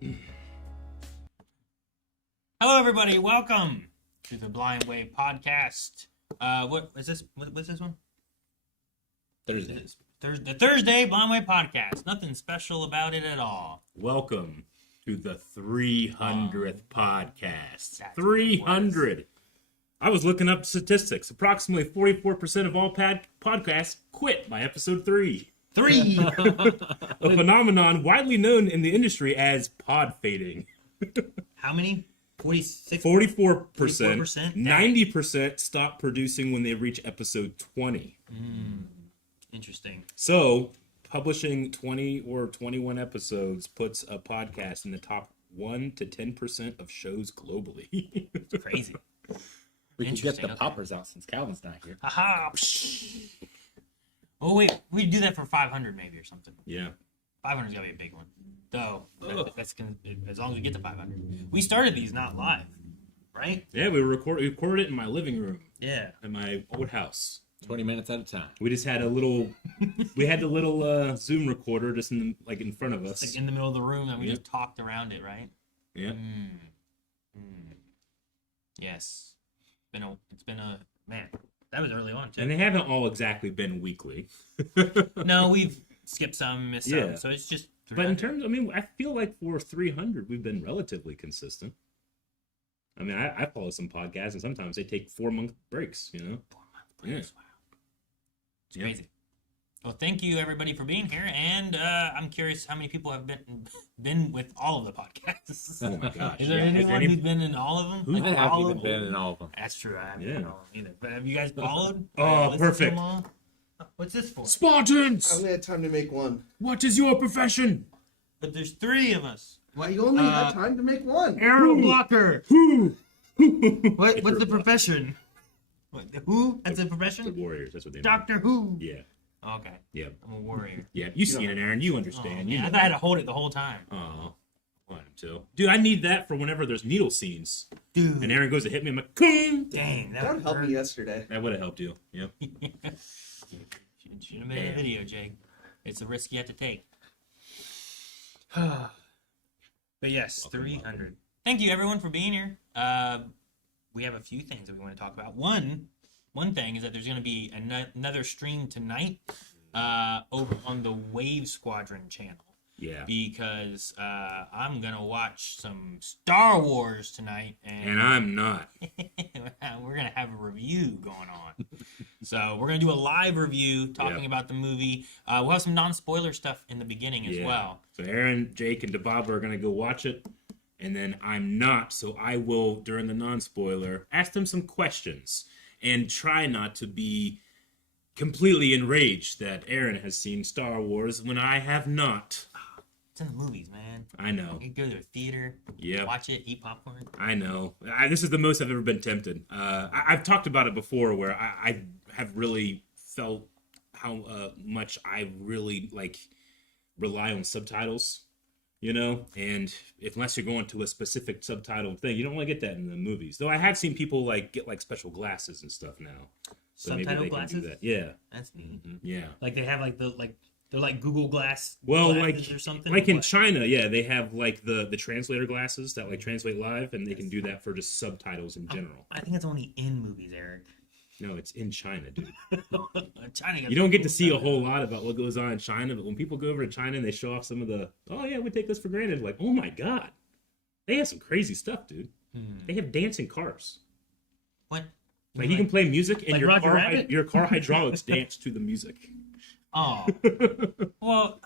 Hello, everybody. Welcome to the Blind Wave Podcast. What is this? What's this one? Thursday. The Thursday Blind Wave Podcast. Nothing special about it at all. Welcome to the 300th podcast. That's 300. I was looking up statistics. Approximately 44% of all podcasts quit by episode 3. Three. A phenomenon widely known in the industry as pod fading. How many? 46. 44%. 44%? 90% stop producing when they reach episode 20. Interesting. So, publishing 20 or 21 episodes puts a podcast in the top 1 to 10% of shows globally. Crazy. We can get Interesting, the okay. poppers out since Calvin's not here. Aha. Oh wait, we do that for 500 maybe or something. Yeah. 500's gotta be a big one. Though that's gonna, as long as we get to 500. We started these not live, right? Yeah, we recorded it in my living room Yeah. in my old house. 20 minutes at a time. We just had a little, we had the little Zoom recorder just in front of us. Like in the middle of the room, and we Yep. just talked around it, right? Yeah. Yes. It's been a man. That was early on too. And they haven't all exactly been weekly. No, we've skipped some, missed some, Yeah. so it's just. But in terms, I mean, I feel like for 300, we've been relatively consistent. I mean, I follow some podcasts, and sometimes they take 4-month breaks, you know? 4 month breaks, Yeah. wow. It's crazy. Well, thank you everybody for being here, and I'm curious how many people have been with all of the podcasts. Oh my gosh. Is there Yeah. anyone who's been in all of them? I haven't all even of been in all of them. That's true. I haven't Yeah. been in all of them either. But have you guys followed? Oh, Listened to perfect. them all? What's this for? I Spartans! only had time to make one. What is your profession? But there's 3 of us. Why you only had time to make one? Arrow blocker. Who? What's the profession? What, who? That's a The profession? Warriors, that's what they mean. Doctor Who. Yeah. Okay. Yeah. I'm a warrior. Yeah. You've seen it, Aaron. You Oh, understand. yeah, I thought I had to hold it the whole time. Oh. I want him to. Dude, I need that for whenever there's needle scenes. Dude. And Aaron goes to hit me, I'm like, Kung! Dang, that That would helped hurt. me yesterday. That would have helped you. Yep. Should have made a video, Jake. It's a risk you have to take. But yes, Welcome, 300. Thank you, everyone, for being here. We have a few things that we want to talk about. One thing is that there's going to be another stream tonight over on the Wave Squadron channel. Yeah. Because I'm going to watch some Star Wars tonight. And I'm not. We're going to have a review going on. So we're going to do a live review talking Yep. about the movie. We'll have some non-spoiler stuff in the beginning as well. So Aaron, Jake, and Debaba are going to go watch it. And then I'm not. So I will, during the non-spoiler, ask them some questions. And try not to be completely enraged that Aaron has seen Star Wars when I have not. It's in the movies, man. I know. You can go to a theater, Yep. watch it, eat popcorn. I know. This is the most I've ever been tempted. I've talked about it before, where I have really felt how much I really rely on subtitles, you know. And unless you're going to a specific subtitle thing, you don't want to get that in the movies. Though I have seen people get special glasses and stuff now. So maybe Subtitle they can glasses? do that. Yeah, That's neat. yeah. Like they have they're like Google Glass Well, glasses or something. like or in what? China, yeah, they have the translator glasses that translate live, and they can do that for just subtitles in general. I think it's only in movies, Eric. No, it's in China, dude. China got You don't get to cool see a stuff. whole lot about what goes on in China, but when people go over to China and they show off some of the, oh yeah, we take this for granted, like, oh my god, they have some crazy stuff, dude. They have dancing cars. What? Like you can play music and like your Roger car, Rabbit? your car hydraulics dance to the music. Oh. Well,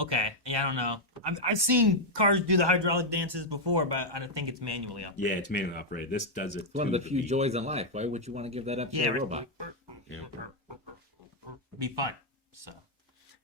okay. Yeah, I don't know. I've seen cars do the hydraulic dances before, but I don't think it's manually operated. Yeah, it's manually operated. This does it. It's one of the to few beat. joys in life. Why would you want to give that up to Yeah, a robot? Yeah. Be fun. So,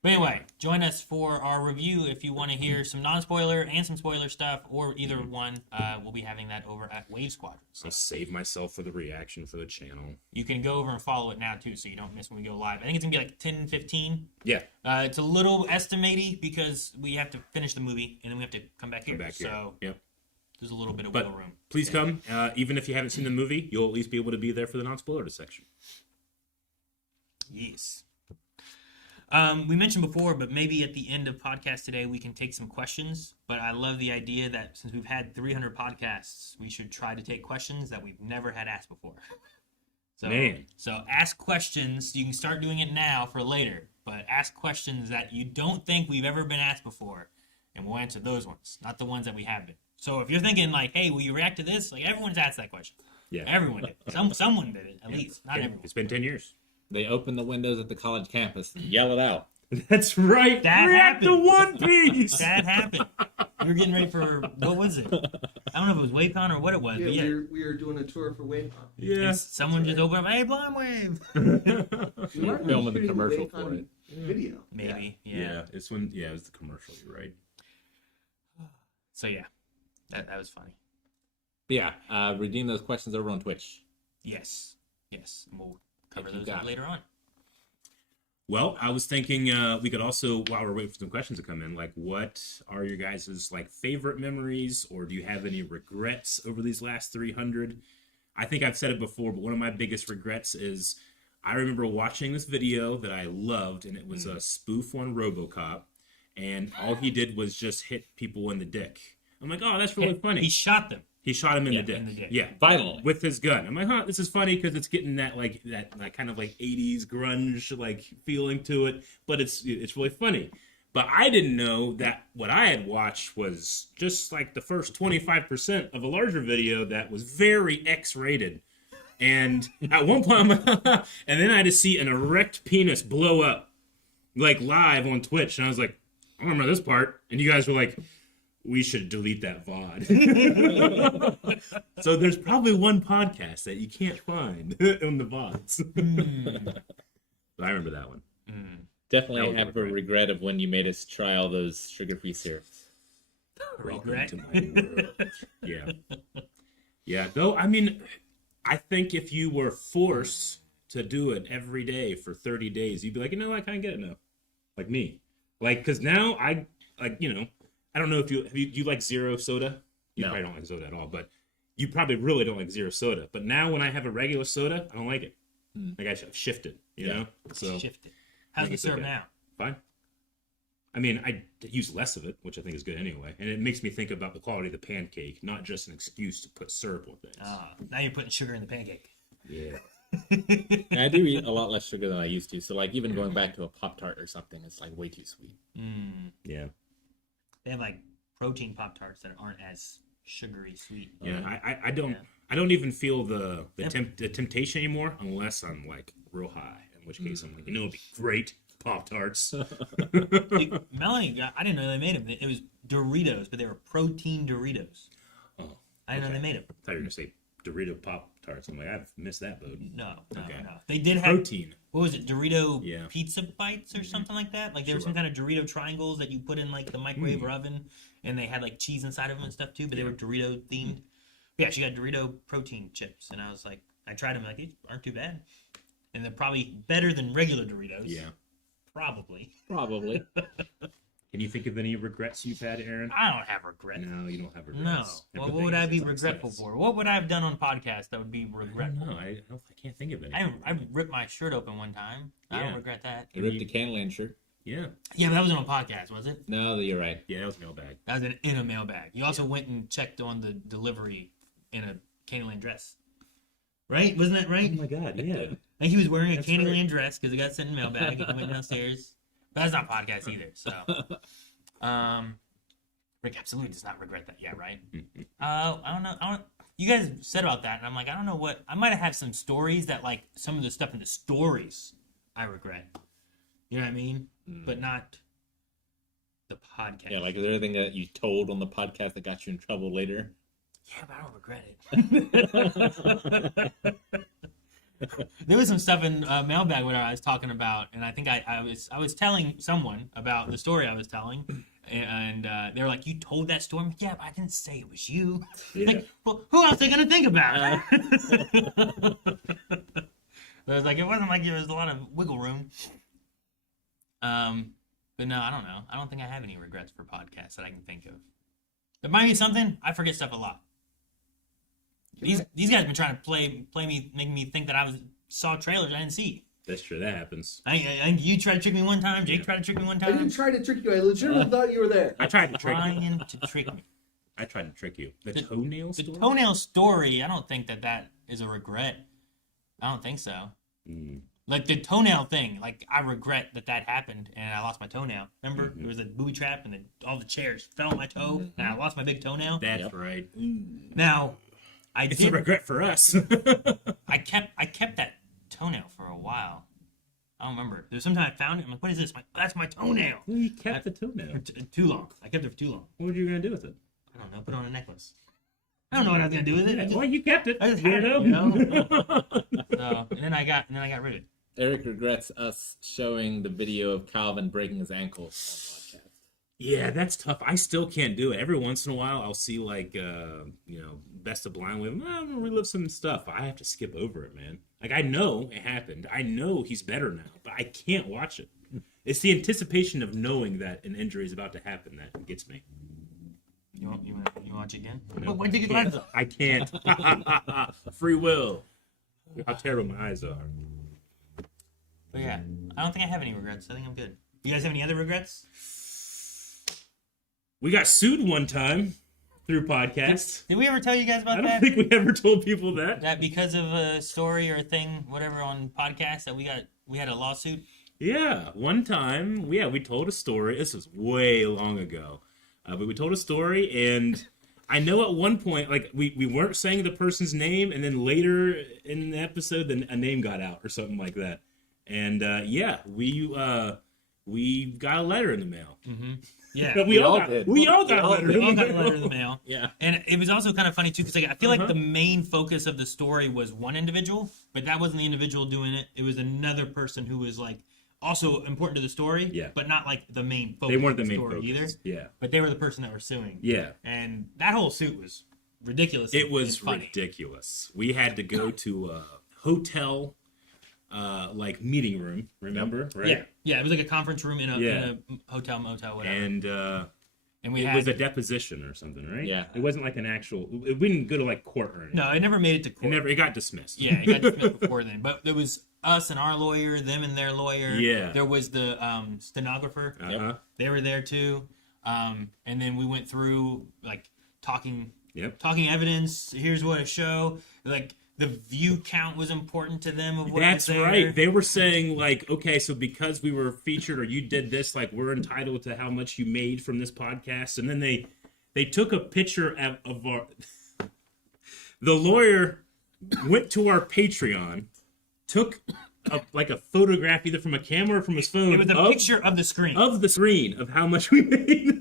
but anyway, join us for our review if you want to hear some non-spoiler and some spoiler stuff, or either one. We'll be having that over at Wave Squadron. So I'll save myself for the reaction for the channel. you can go over and follow it now too, so you don't miss when we go live. I think it's gonna be like 10:15. Yeah, It's a little estimated because we have to finish the movie and then we have to come back here. come back here. So Yep. there's a little bit of But wiggle room. please come. Even if you haven't seen the movie, you'll at least be able to be there for the non-spoiler section. Yes. We mentioned before, but maybe at the end of podcast today we can take some questions. But I love the idea that since we've had 300 podcasts, we should try to take questions that we've never had asked before. So ask questions. You can start doing it now for later, but ask questions that you don't think we've ever been asked before, and we'll answer those ones, not the ones that we have been. So if you're thinking like, "Hey, will you react to this?" Like everyone's asked that question. Yeah. Everyone did. Someone did it at least, not everyone. It's been 10 years. They open the windows at the college campus and yell it out. That's right. That React to happened. One Piece. That happened. We were getting ready for what was it? I don't know if it was WaveCon or what it was. Yeah, but yeah. we were doing a tour for WaveCon. Yeah. And someone just opened up, "Hey, Blind Wave." We might be Filming the shooting commercial WaveCon for it. Video. Maybe. Yeah. Yeah. It's when. Yeah, it was the commercial. You're right. So yeah, that was funny. But yeah, redeem those questions over on Twitch. Yes. And we'll cover If you those got out later on. Well, I was thinking we could also, while we're waiting for some questions to come in, like, what are your guys' like favorite memories, or do you have any regrets over these last 300? I think I've said it before, but one of my biggest regrets is I remember watching this video that I loved, and it was a spoof on RoboCop, and all he did was just hit people in the dick. I'm like, oh, that's really funny. He shot them. He shot him in the in the dick. dick. Yeah. Violently. With his gun. I'm like, huh, this is funny because it's getting that kind of like 80s grunge like feeling to it, but it's really funny. But I didn't know that what I had watched was just like the first 25% of a larger video that was very X-rated. And at one point, I'm like, and then I had to see an erect penis blow up like live on Twitch, and I was like, I don't remember this part. And you guys were like, we should delete that VOD. So there's probably one podcast that you can't find on the VODs. But I remember that one. Definitely That was have a a regret. regret of when you made us try all those sugar-free syrups. Regret. Welcome to my world. Yeah. Yeah, though, I mean, I think if you were forced to do it every day for 30 days, you'd be like, you know, I kind of get it now. Like me. Like, because now I, like, you know, I don't know if do you like zero soda? You No. probably don't like soda at all, but you probably really don't like zero soda. But now when I have a regular soda, I don't like it. Like I've shifted, you know? So Shifted. How's the it's syrup okay. now? Fine. I mean, I use less of it, which I think is good anyway. And it makes me think about the quality of the pancake, not just an excuse to put syrup on things. Now you're putting sugar in the pancake. Yeah. And I do eat a lot less sugar than I used to. So, like, even going back to a Pop-Tart or something, it's, like, way too sweet. Yeah. They have like protein Pop-Tarts that aren't as sugary sweet. Yeah, I don't even feel the temptation anymore unless I'm like real high. In which case I'm like, you know, it'd be great Pop-Tarts. Like, Melanie, I didn't know they made them. It was Doritos, but they were protein Doritos. Oh, I didn't know they made them. I thought you were gonna say Dorito Pop-Tarts. I'm like, I've missed that boat. No. Okay. They did have Protein. what was it, Dorito Yeah. pizza bites or something like that? Like there were Sure. some kind of Dorito triangles that you put in like the microwave or oven, and they had like cheese inside of them and stuff too, but they were Dorito themed. Yeah, she got Dorito protein chips, and I was like, I tried them, like these aren't too bad, and they're probably better than regular Doritos. Yeah. Probably. Probably. Can you think of any regrets you've had, Aaron? I don't have regrets. No, you don't have No. regrets. What would I be regretful for? What would I have done on podcast that would be regretful? No, I can't think of any. I ripped my shirt open one time. I Yeah. don't regret that. You ripped the Candyland shirt. Yeah. Yeah, but that wasn't on podcast, was it? No, you're right. Yeah, that was mailbag. That was in a mailbag. You also went and checked on the delivery in a Candyland dress. Right? Wasn't that right? Oh my god, yeah. Like he was wearing a That's Candyland right. dress because it got sent in mailbag. He went downstairs. But that's not podcast either. So, Rick absolutely does not regret that. Yeah, right. I don't know. You guys said about that, and I'm like, I don't know what. I might have some stories that like some of the stuff in the stories I regret. You know what I mean? But not the podcast. Yeah, like, is there anything that you told on the podcast that got you in trouble later? Yeah, but I don't regret it. There was some stuff in mailbag where I was talking about, and I think I was telling someone about the story I was telling, and they were like, "You told that story?" I'm like, yeah, but I didn't say it was you. Yeah. Like, well, who else are they gonna think about? But it was like it wasn't like there was a lot of wiggle room. But no, I don't know. I don't think I have any regrets for podcasts that I can think of. There might be something. I forget stuff a lot. These guys have been trying to play me, making me think that I saw trailers I didn't see. That's true. That happens. You tried to trick me one time. Jake tried to trick me one I didn't time. try to trick you. I legitimately thought you were there. I tried to trick you. Trying to trick me. I tried to trick you. The toenail The story? toenail story, I don't think that is a regret. I don't think so. Mm. Like the toenail thing, like I regret that happened and I lost my toenail. Remember, Mm-hmm. there was a booby trap and then all the chairs fell on my toe and I lost my big toenail. That's Yep. right. Now, It's a regret for us. I kept that toenail for a while. I don't remember. There's sometime I found it. I'm like, what is this? I'm like, that's my toenail. Well, you kept the toenail. Too long. I kept it for too long. What were you gonna do with it? I don't know. Put it on a necklace. I don't know what I was gonna do with it. I just, Well, you kept it. I just had it, weirdo. you know? So, and then I got rid of it. Eric regrets us showing the video of Calvin breaking his ankle on podcast. Yeah, that's tough. I still can't do it. Every once in a while, I'll see Best of Blind with him. I'm gonna relive some stuff. I have to skip over it, man. Like I know it happened. I know he's better now, but I can't watch it. It's the anticipation of knowing that an injury is about to happen that gets me. You watch it again? No, Why did you get rid I can't. Free will. How terrible my eyes are. But yeah, I don't think I have any regrets. I think I'm good. You guys have any other regrets? We got sued one time through podcasts. Did we ever tell you guys I about don't that? think we ever told people that. That because of a story or a thing, whatever, on podcast that we had a lawsuit. Yeah, one time, we told a story. This was way long ago, but we told a story, and I know at one point, like we weren't saying the person's name, and then later in the episode, then a name got out or something like that, and we got a letter in the mail. Mm-hmm. Yeah. But We all did. We all got a letter. We all got a letter in the mail. Yeah. And it was also kind of funny, too, because I feel like the main focus of the story was one individual, but that wasn't the individual doing it. It was another person who was, like, also important to the story, Yeah. but not, like, the main focus They weren't the of the main story focus. either. Yeah, But they were the person that were suing. yeah. And that whole suit was ridiculous. It and was funny. ridiculous. We had to go to a hotel, meeting room. Remember, right? Yeah. Yeah, it was like a conference room in a Yeah. hotel, motel, whatever. And we it had... was a deposition or something, right? Yeah. It wasn't like an actual. We didn't go to like court or anything. No, it never made it to court. It got dismissed. Yeah, it got dismissed before then. But there was us and our lawyer, them and their lawyer. Yeah. There was the stenographer. Uh-huh. They were there too. And then we went through like talking evidence. Here's what I show. Like the view count was important to them of what That's was there. right. They were saying like, okay, so because we were featured or you did this, like we're entitled to how much you made from this podcast. And then they took a picture of our. The lawyer went to our Patreon, took a photograph either from a camera or from his phone. It was a picture of the screen. Of the screen of how much we made.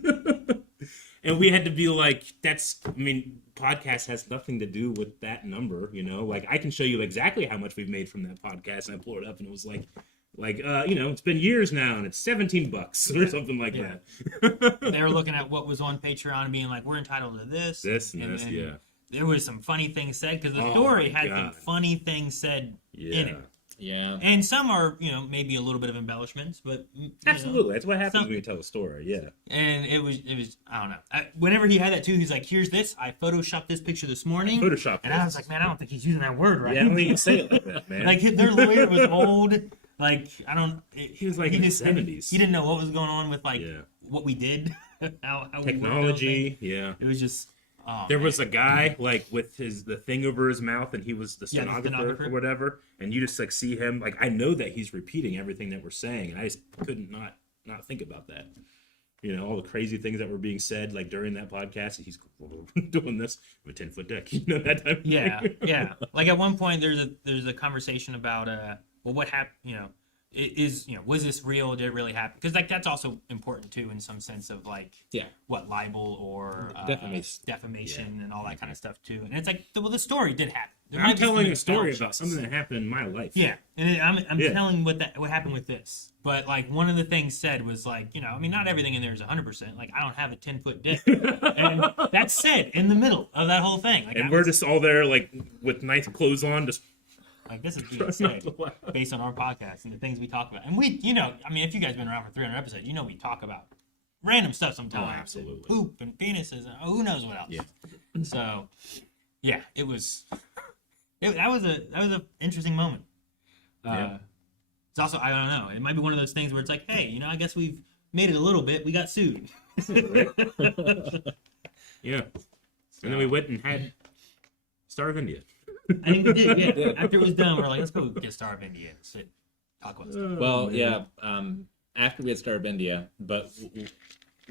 And we had to be like, podcast has nothing to do with that number, you know? Like, I can show you exactly how much we've made from that podcast, and I pulled it up, and it was like, it's been years now, and it's $17 or something like that. They were looking at what was on Patreon and being like, we're entitled to this. This and this, then yeah. There was some funny things said, because the Oh, story my had God. some funny things said in it. Yeah. And some are, maybe a little bit of embellishments, but Absolutely. That's what happens Some- when you tell a story, yeah. And it was I don't know. Whenever he had that too, he's like, "Here's this. I photoshopped this picture this morning." Photoshop. And I was like, "Man, I don't think he's using that word right." Yeah, I don't even say it like that, man. Like their lawyer was old. Like I don't. He was like in his 70s. He didn't know what was going on with like Yeah. what we did, how we worked Technology, those things. yeah. It was just. Oh, There man. was a guy like with the thing over his mouth, and he was the Yeah, the stenographer, stenographer. or whatever. And you just like see him, like I know that he's repeating everything that we're saying, and I just couldn't not think about that. You know, all the crazy things that were being said like during that podcast. He's doing this with a 10-foot dick, that type of Yeah, thing. yeah. Like at one point, there's a conversation about what happened. Was this real? Did it really happen? Because like that's also important too, in some sense of like Yeah. what libel or Defamation. and all that kind of stuff too. And it's like, well, the story did happen. There I'm might be some telling a story about embellishments. something that happened in my life. Yeah, and I'm Yeah. telling what happened with this. But like one of the things said was like, not everything in there is 100%. Like I don't have a 10-foot dick, and that's said in the middle of that whole thing. Like, And we're just all there like with nice clothes on, just like this is being trying said not to laugh. based on our podcast and the things we talk about. And we, if you guys been around for 300 episodes, we talk about random stuff sometimes. Oh, absolutely. Poop and penises and who knows what else. Yeah. So, yeah, that was a interesting moment. Yeah. It's also, I don't know, it might be one of those things where it's like, hey, I guess we've made it a little bit. We got sued. Yeah. And then we went and had Star of India. I think we did, yeah. After it was done, we're like, let's go get Star of India and sit, talk about stuff. Well, man. yeah. After we had Star of India, but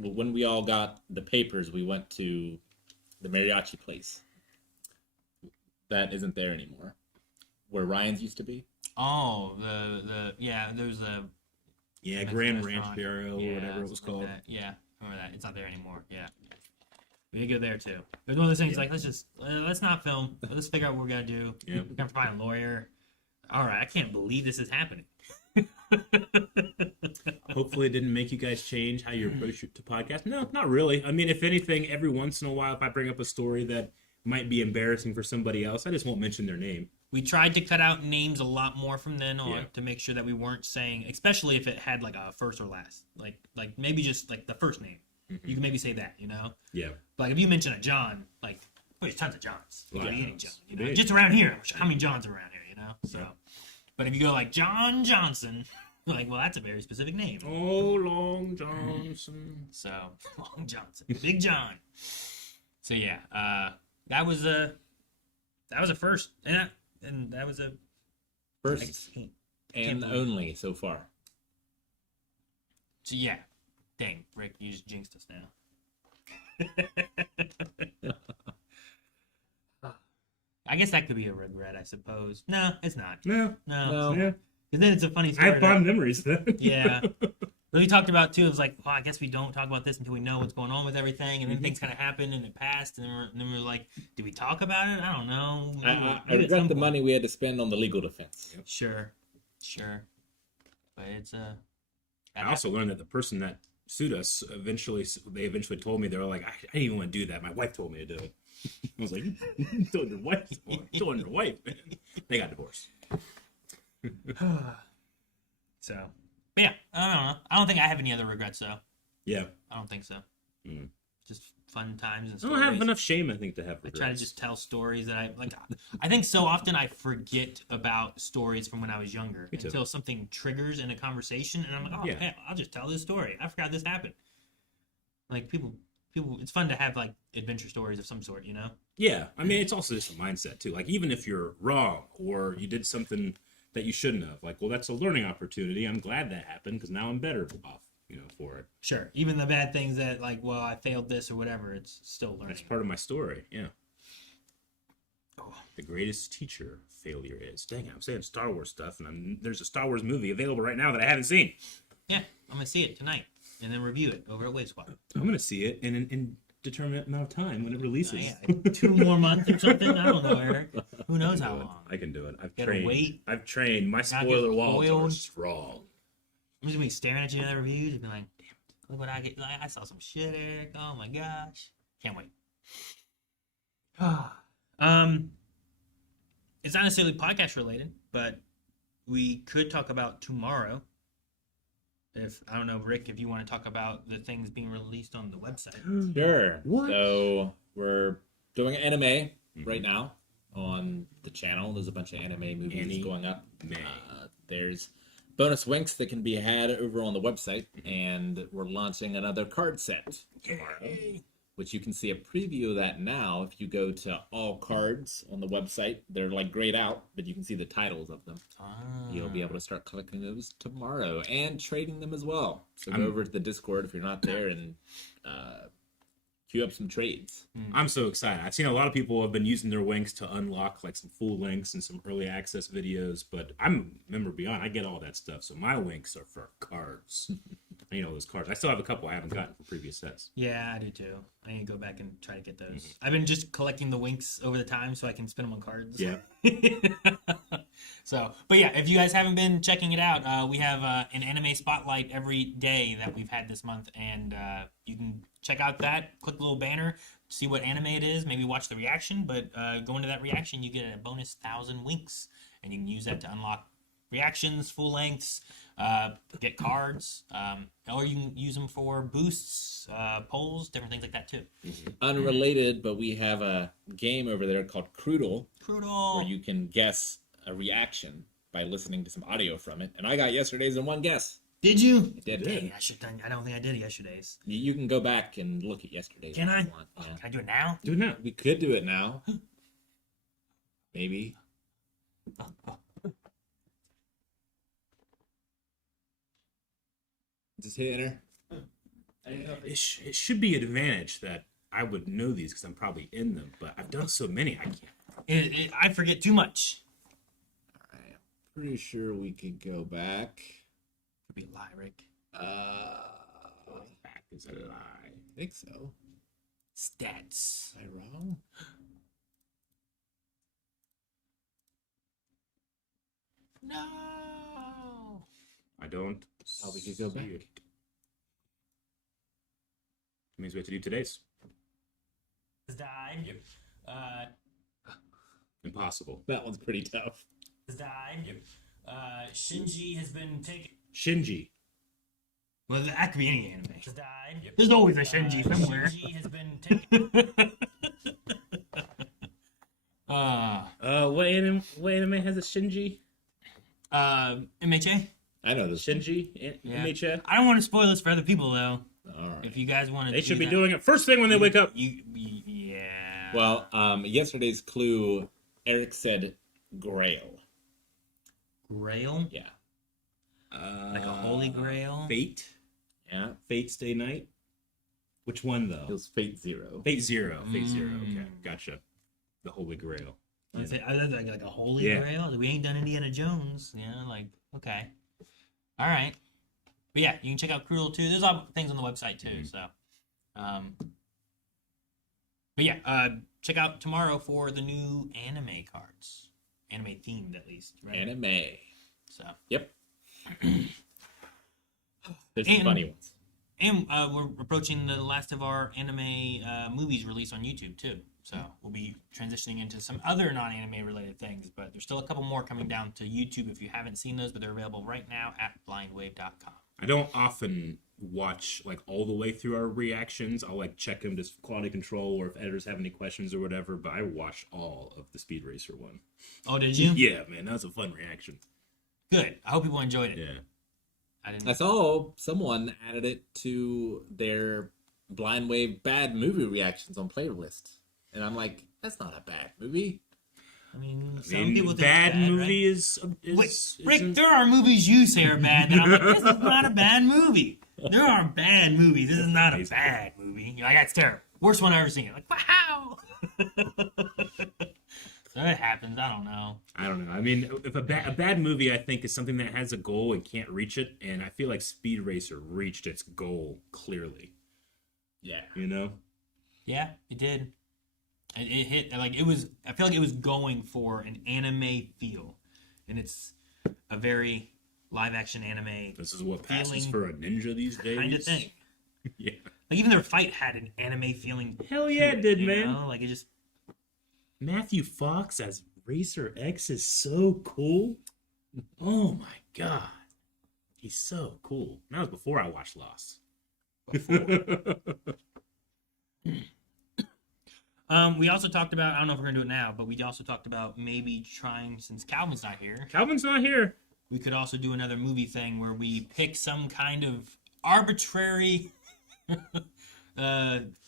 when we all got the papers, we went to the mariachi place. That isn't there anymore. Where Ryan's used to be. Oh, there's a Yeah, Mexican Grand Ranch restaurant. Bureau or whatever it was something like called. that. Yeah, remember that. It's not there anymore. Yeah. We did go there too. There's one of those things like, let's not film. Let's figure out what we're going to do. Yeah. We're going to find a lawyer. All right, I can't believe this is happening. Hopefully it didn't make you guys change how you approach to podcast. No, not really. I mean, if anything, every once in a while, if I bring up a story that might be embarrassing for somebody else, I just won't mention their name. We tried to cut out names a lot more from then on Yeah. to make sure that we weren't saying, especially if it had like a first or last, like maybe just like the first name. You can maybe say that, Yeah. But like if you mention a John, like there's tons of Johns. It could Lot be of any Johns. John, It is. just around here. How many Johns are around here, So, but if you go like John Johnson, like, well, that's a very specific name. Oh, Long Johnson. So Long Johnson, Big John. So yeah, that was a first, and that was a First can't and believe it. only so far. So yeah, dang, Rick, you just jinxed us now. I guess that could be a regret, I suppose. No, it's not. No. No, Yeah. because then it's a funny I story. have fond memories then. Yeah. But we talked about too. It was like, well, I guess we don't talk about this until we know what's going on with everything, and then things kind of happened and it passed, and then we're like, did we talk about it? I don't know. I Maybe at some regret the point. money we had to spend on the legal defense. Sure. But it's I also learned that the person that sued us eventually told me, they were like, I didn't even want to do that. My wife told me to do it. I was like, you told your wife, man. They got divorced. So, but yeah, I don't know. I don't think I have any other regrets though. Yeah. I don't think so. Mm. Just fun times and I stories. don't have enough shame, I think, to have I regrets. try to just tell stories that I like. I think so often I forget about stories from when I was younger Me too. until something triggers in a conversation, and I'm like, oh, Yeah. hey, I'll just tell this story. I forgot this happened. Like people, it's fun to have like adventure stories of some sort, Yeah, I mean, it's also just a mindset too. Like, even if you're wrong or you did something that you shouldn't have, like, well, that's a learning opportunity. I'm glad that happened because now I'm better off, for it. Sure. Even the bad things that like, well, I failed this or whatever, it's still learning. That's part of my story. Yeah. Oh. The greatest teacher failure is. Dang it, I'm saying Star Wars stuff, and there's a Star Wars movie available right now that I haven't seen. Yeah, I'm gonna see it tonight and then review it over at Wave Squad. I'm gonna see it in an indeterminate amount of time when it releases. Yeah, 2 more months or something. I don't know, Eric. Who knows how long? I can do it. I've Gotta trained. wait. I've trained. My Not spoiler get walls are spoiled. strong. I'm just gonna be staring at you in the reviews and be like, look what I get. Like, I saw some shit, Eric. Oh my gosh. Can't wait. It's not necessarily podcast related, but we could talk about tomorrow. If I don't know, Rick, if you want to talk about the things being released on the website. Sure. What? So we're doing anime right now on the channel. There's a bunch of anime movies going up. There's bonus winks that can be had over on the website, and we're launching another card set tomorrow, which you can see a preview of that now if you go to all cards on the website. They're like grayed out, but you can see the titles of them. You'll be able to start collecting those tomorrow and trading them as well. So go over to the Discord if you're not there and queue up some trades. I'm so excited. I've seen a lot of people have been using their winks to unlock like some full links and some early access videos, but I'm a member beyond. I get all that stuff, so my winks are for cards. Those cards. I still have a couple I haven't gotten from previous sets. Yeah, I do too. I need to go back and try to get those. I've been just collecting the winks over the time so I can spin them on cards. Yeah. So, but yeah, if you guys haven't been checking it out, we have an anime spotlight every day that we've had this month, and you can check out that. Click the little banner, see what anime it is, maybe watch the reaction, but go into that reaction, you get a bonus 1,000 winks, and you can use that to unlock reactions, full lengths, get cards, or you can use them for boosts, polls, different things like that too. Unrelated, but we have a game over there called Cruddle, Cruel. where you can guess a reaction by listening to some audio from it, and I got yesterday's in one guess. Did you? I did. Dang, I should. I don't think I did yesterday's. You can go back and look at yesterday's. Can if I? you want. Oh, Yeah. can I do it now? Do it now. We could do it now. Maybe. Just hit enter. It should be an advantage that I would know these because I'm probably in them, but I've done so many I can't. I forget too much. Alright, I'm pretty sure we could go back. Could be a lie, Rick. Back is a lie. I think so. Stats. Am I wrong? No. I don't. Oh, we could go see back. it. Means we have to do today's. Has died. Impossible. That one's pretty tough. Has died. Shinji has been taken. Shinji. Well, that could be any anime. Has died. There's always a Shinji somewhere. Shinji has been taken. What anime has a Shinji? MHA. I know this. Shinji? Yeah. MHA? I don't want to spoil this for other people though. All right. If you guys want to, They should be doing it first thing when they wake up. Yeah. Well, yesterday's clue, Eric said Grail. Grail, Yeah. like a holy grail. Fate? Yeah. Fate Stay Night? Which one, though? It was Fate Zero. Fate Zero. Fate Zero. Okay, gotcha. The Holy Grail. I was like a holy Yeah. grail. We ain't done Indiana Jones. Yeah, like okay, all right. But yeah, you can check out Cruel too. There's all things on the website too. So, but yeah, check out tomorrow for the new anime cards, anime themed at least. Right? Anime. So Yep. There's some And- funny ones. and we're approaching the last of our anime movies released on YouTube too. So we'll be transitioning into some other non-anime related things, but there's still a couple more coming down to YouTube if you haven't seen those, but they're available right now at blindwave.com. I don't often watch like all the way through our reactions. I'll like check them to quality control or if editors have any questions or whatever, but I watched all of the Speed Racer one. Oh, did you? Yeah, man, that was a fun reaction. Good. I hope people enjoyed it. Yeah. I didn't. I saw someone added it to their Blind Wave bad movie reactions on playlist. And I'm like, that's not a bad movie. I mean, some I mean, people think bad it's bad, movie right? is Wait, Rick, isn't- there are movies you say are bad that I'm like, this is not a bad movie. There are bad movies. This is not a bad movie. You're like, that's terrible. Worst one I've ever seen. Like, wow. So it happens. I don't know. I don't know. I mean, if a bad movie, I think, is something that has a goal and can't reach it, and I feel like Speed Racer reached its goal clearly. Yeah. You know? Yeah, it did. It hit like it was. I feel like it was going for an anime feel, and it's a very live action anime This is what passes Feeling for a ninja these days. kind of thing. Yeah. Like even their fight had an anime feeling. Hell yeah, it did, you man. know? Like it just. Matthew Fox as Racer X is so cool. Oh my god. He's so cool. That was before I watched Lost. We also talked about. I don't know if we're gonna do it now, but we also talked about maybe trying since Calvin's not here. Calvin's not here. We could also do another movie thing where we pick some kind of arbitrary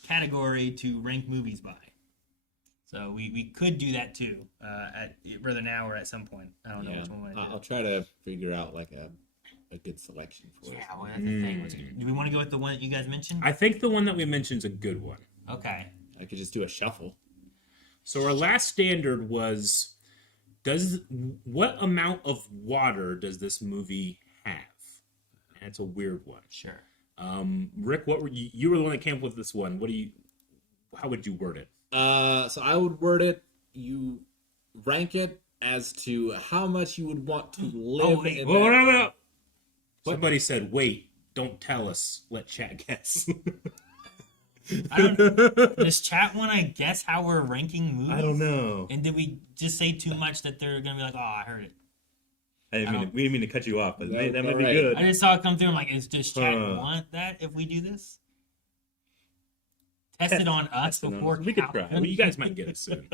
category to rank movies by. So we could do that too, at whether now or at some point. I don't know Yeah. which one we want to do. I'll try to figure out like a good selection for Yeah, us. well, that's the thing. Do we want to go with the one that you guys mentioned? I think the one that we mentioned is a good one. Okay. I could just do a shuffle. So our last standard was what amount of water does this movie have? And it's a weird one. Sure. Rick, what were you were the one that came up with this one. How would you word it? So I would word it. You rank it as to how much you would want to live. wait, in Whoa, that- no, no. Somebody said, "Wait, don't tell us. Let chat guess." I don't. Does chat want to guess how we're ranking movies? I don't know. And did we just say too much that they're gonna be like, "Oh, I heard it." We didn't mean to cut you off, but that might be be good. I just saw it come through. I'm like, does chat Huh. want that if we do this? Test it on us before We could try. Calvin. Well, you guys might get it soon.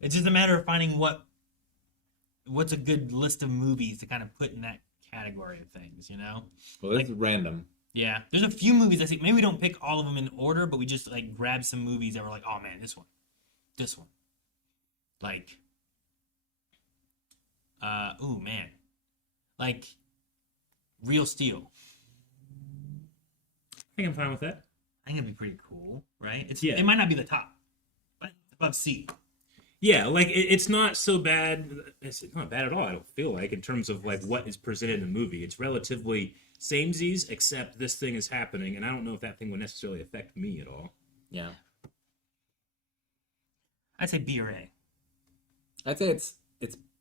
It's just a matter of finding what what's a good list of movies to kind of put in that category of things, you know? Well, this is random. Yeah, there's a few movies I think maybe we don't pick all of them in order, but we just like grab some movies that were like, oh man, this one, like, ooh man, like Real Steel. I think I'm fine with that. I think it'd be pretty cool, right? Yeah. It might not be the top, but it's above C. Yeah, like it's not so bad. It's not bad at all. I don't feel like in terms of like what is presented in the movie. It's relatively samesies, except this thing is happening, and I don't know if that thing would necessarily affect me at all. Yeah. I'd say B or A. I'd say it's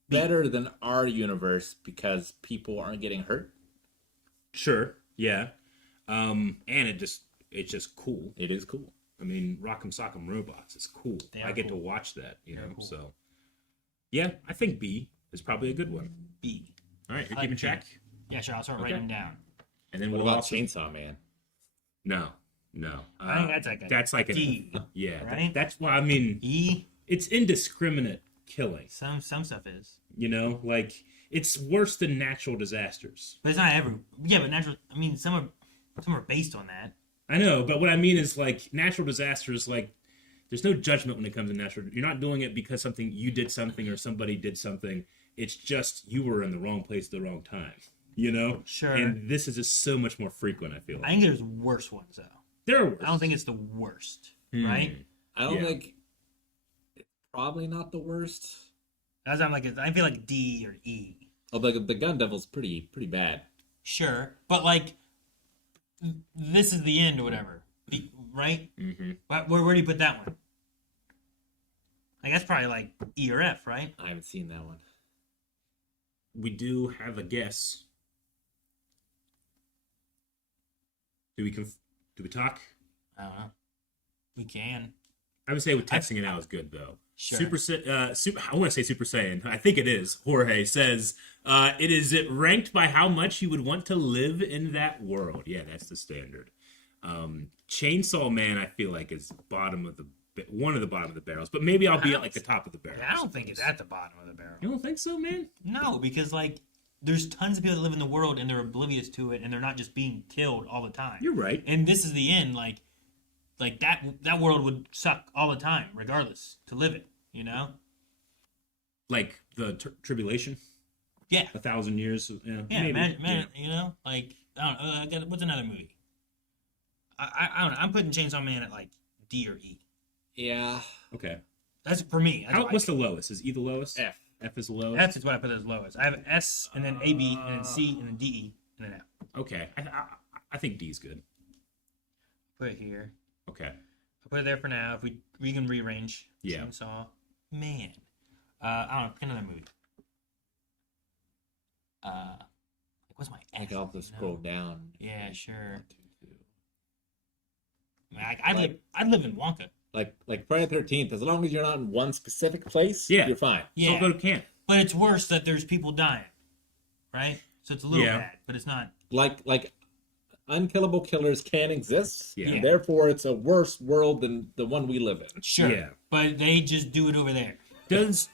better than our universe because people aren't getting hurt. Sure, yeah, and it's just cool. It is cool. I mean, Rock'em Sock'em Robots is cool. They are I get cool. to watch that, you know. cool. So, yeah, I think B is probably a good one. B. All right, you're I like keeping B. track, Yeah, sure. I'll start Okay. writing them down. and then What we'll about also Chainsaw Man? no. I think that's like a D. D, Yeah, right? that's why I mean E. it's indiscriminate killing. Some stuff is, You know, like it's worse than natural disasters. but it's not every. Yeah, but natural. I mean, some are based on that. I know, but what I mean is like natural disasters. Like, there's no judgment when it comes to natural. You're not doing it because you did something or somebody did something. It's just you were in the wrong place at the wrong time. You know. Sure. And this is just so much more frequent. I feel I like think there's worse ones though. there are worse. I don't think it's the worst, right? I don't Yeah. think it's probably not the worst. That's why I'm like, I feel like D or E. Oh, the Gun Devil's pretty bad. Sure, but like, this is the end or whatever, right? Mm-hmm. Where do you put that one? Like that's probably like E or F, right? I haven't seen that one. We do have a guess. Do we talk? I don't know. We can. I would say with texting it out is good though. Sure. I want to say Super Saiyan. I think it is. Jorge says it ranked by how much you would want to live in that world. Yeah, that's the standard. Chainsaw Man, I feel like is one of the bottom of the barrels, but maybe I'll be at like the top of the barrel. I don't think it's at the bottom of the barrel. You don't think so, man? No, because like there's tons of people that live in the world and they're oblivious to it and they're not just being killed all the time. You're right. And this is the end. Like that world would suck all the time, regardless, to live it. You know? Like the tribulation. Yeah. 1,000 years. Yeah. Yeah. maybe. Imagine, you know, like I don't know. What's another movie? I don't know. I'm putting Chainsaw Man at like D or E. Yeah. Okay. That's for me. That's What's the lowest? Is E the lowest? F. F is the lowest. F is what I put as lowest. I have S and then A B and then C and then D E and then F. Okay. I think D is good. Put it here. Okay. I'll put it there for now. If we can rearrange. Yeah. Chainsaw Man. I don't know. Pick another movie. What's my I F? think I'll have to you know? scroll down. Yeah, sure. 1, 2, 2. I mean, I'd live in Wonka. Like Friday the 13th, as long as you're not in one specific place, Yeah. you're fine. Yeah, Don't go to camp. but it's worse that there's people dying, right? So it's a little Yeah. bad, but it's not. Like unkillable killers can exist, Yeah. and therefore it's a worse world than the one we live in. Sure. Yeah. But they just do it over there. Does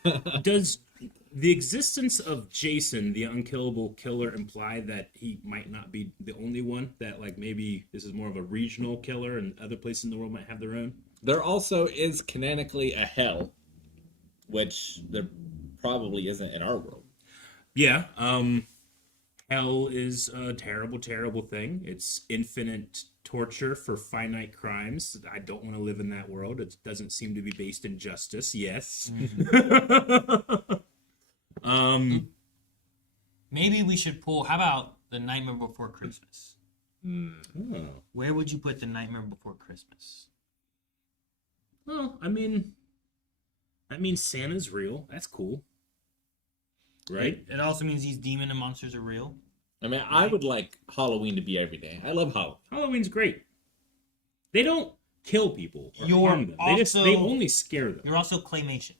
the existence of Jason, the unkillable killer, imply that he might not be the only one? That like maybe this is more of a regional killer, and other places in the world might have their own. There also is canonically a hell, which there probably isn't in our world. Yeah. Hell is a terrible, terrible thing. It's infinite torture for finite crimes. I don't want to live in that world. It doesn't seem to be based in justice. Yes. Maybe we should pull. How about The Nightmare Before Christmas? Oh. Where would you put The Nightmare Before Christmas? Well, I mean, Santa's real. That's cool. Right? It also means these demon and monsters are real. I mean, I would like Halloween to be every day. I love Halloween. Halloween's great. They don't kill people or You're harm them. also- They only scare them. You're also claymation,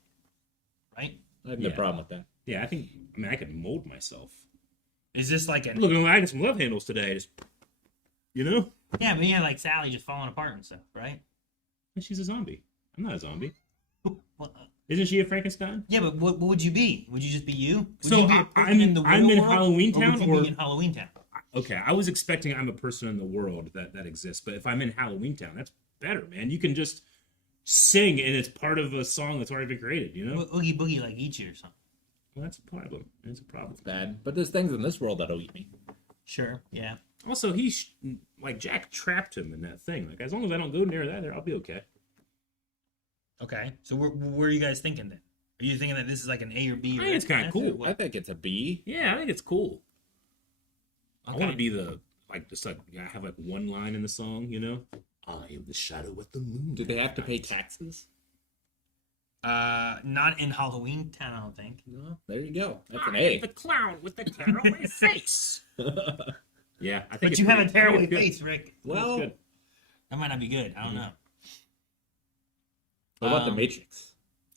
right? I have no Yeah. problem with that. Yeah, I could mold myself. Is this like a... Look, I got some love handles today. Just, you know? Yeah, but yeah, like Sally just falling apart and stuff, right? And she's a zombie. I'm not a zombie. Well, Isn't she a Frankenstein? Yeah, but what would you be? Would you just be you? Would So you be a person in the I'm real in world, Halloween or Town, would you or be in Halloween Town? okay, I was expecting I'm a person in the world that exists, but if I'm in Halloween Town, that's better, man. You can just sing, and it's part of a song that's already been created. You know, Oogie Boogie like eats you or something. well, that's a problem. It's a problem. Bad, but there's things in this world that'll eat me. Sure, yeah. Also, like Jack trapped him in that thing. Like as long as I don't go near that, I'll be okay. Okay, so where are you guys thinking then? Are you thinking that this is like an A or B? I think it's kind of cool. I think it's a B. Yeah, I think it's cool. Okay. I want to be I have like one line in the song, you know. I am the shadow with the moon. Do they have to pay taxes? Not in Halloween Town, I don't think. No. There you go. That's an I A. am the clown with the tearaway face. Yeah, I think. But it's you have a pretty- tearaway I think it's face, Rick. Well, good. That might not be good. I don't know. what about the Um, Matrix?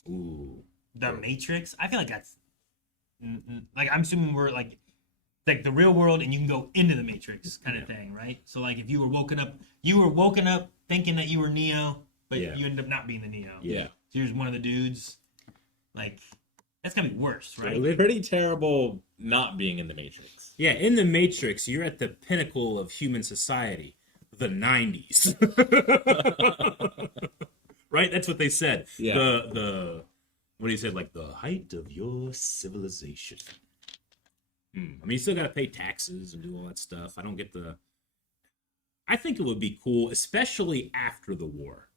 good. Ooh. The Matrix. I feel like that's like I'm assuming we're like the real world, and you can go into the Matrix kind of thing, right? So like if you were woken up thinking that you were Neo, but Yeah. you end up not being the Neo. Yeah. So here's one of the dudes. Like that's gonna be worse, right? Live- Pretty terrible not being in the Matrix. Yeah, in the Matrix, you're at the pinnacle of human society, the 90s. Right? That's what they said. Yeah. The what he said, like the height of your civilization. I mean, you still got to pay taxes and do all that stuff. I don't get the. I think it would be cool, especially after the war,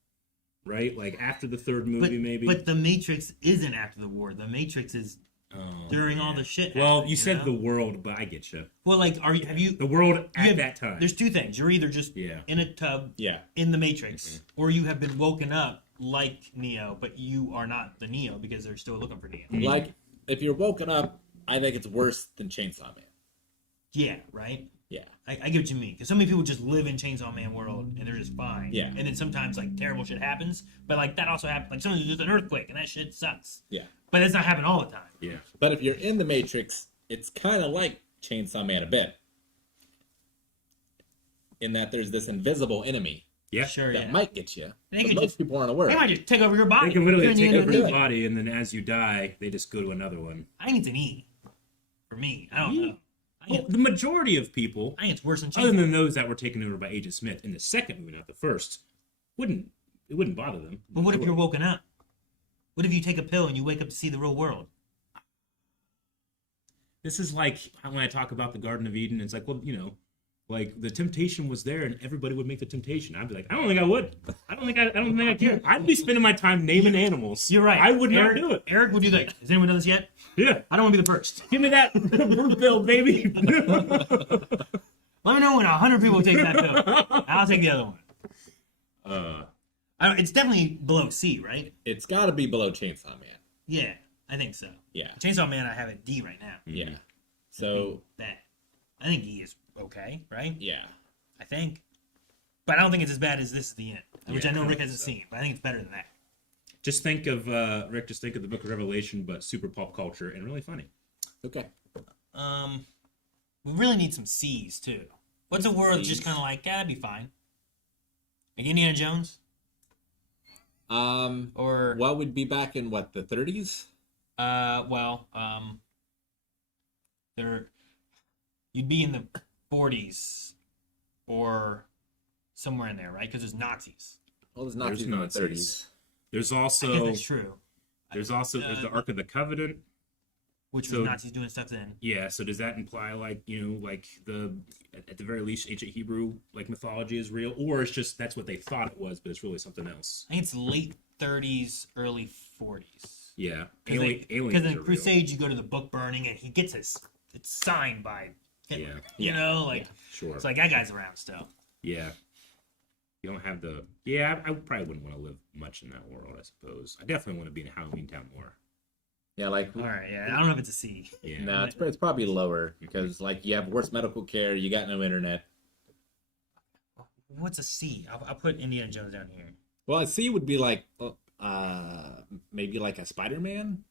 right? Like after the third movie, maybe. But the Matrix isn't after the war. The Matrix is Oh, during all yeah. the shit. Well, happening, you said know? the world, but I get you. Well, like, have you? The world you at have- that time. There's two things. You're either just Yeah. in a tub Yeah. in the Matrix, Mm-hmm. or you have been woken up like Neo, but you are not the Neo because they're still looking for Neo. Like, if you're woken up, I think it's worse than Chainsaw Man. Yeah, right. Yeah. I get what you mean, because so many people just live in Chainsaw Man world and they're just fine. Yeah. And then sometimes like terrible shit happens, but like that also happens. Like sometimes there's just an earthquake and that shit sucks. Yeah. But it's not happening all the time. Yeah. But if you're in the Matrix, it's kind of like Chainsaw Man a bit. In that there's this invisible enemy Yeah. Sure. that Yeah. might get you. They But could most just- people aren't aware. They might just take over your body. They can literally turn you take into over a your new- body, and then as you die, they just go to another one. I think it's an E. For me, I don't E? know. I think, Well, the majority of people, I think it's worse than other Chainsaw. than those that were taken over by Agent Smith in the second movie, not the first, wouldn't bother them. But what if you're woken up? What if you take a pill and you wake up to see the real world? This is like when I talk about the Garden of Eden. It's like, well, you know, like the temptation was there, and everybody would make the temptation. I'd be like, I don't think I would. I don't think I care. I'd be spending my time naming animals. You're right. I would not Eric, do it. Eric, would you like? Has anyone done this yet? Yeah, I don't want to be the first. give me that blue pill, baby. Let me know when 100 people take that pill. I'll take the other one. It's definitely below C, right? It's got to be below Chainsaw Man. Yeah, I think so. Yeah. Chainsaw Man, I have at D right now. Yeah. So, That I think E is okay, right? yeah. I think, but I don't think it's as bad as This Is the End, which Yeah, I know I Rick don't hasn't think so. seen, but I think it's better than that. Just think of Rick. Just think of the Book of Revelation, but super pop culture and really funny. Okay. We really need some C's too. What's a world just C's? kind of like, yeah, that'd be fine. Like Indiana Jones, or What would be back in what, the 30s? there, you'd be in the 40s or somewhere in there, right? Because there's Nazis. Well, there's There's Nazis in the Nazis. 30s. There's I guess also that's true. there's the Ark of the Covenant. Which So- was Nazis doing stuff then. Yeah, so does that imply like, you know, like at the very least ancient Hebrew like mythology is real, or it's just that's what they thought it was, but it's really something else? I think it's late 30s, early 40s. Yeah, Because aliens in are Crusades, you go to the book burning, and he gets it's signed by Hitler. Yeah. You know, like real. Sure. it's like that guy's around still. Yeah. You don't have the I probably wouldn't want to live much in that world, I suppose. I definitely want to be in Halloween Town more. Yeah, like, All right, yeah, I don't know if it's a C. Yeah. no, it's probably lower because, like, you have worse medical care, you got no internet. What's a C? I'll put Indiana Jones down here. Well, a C would be like, maybe like a Spider-Man.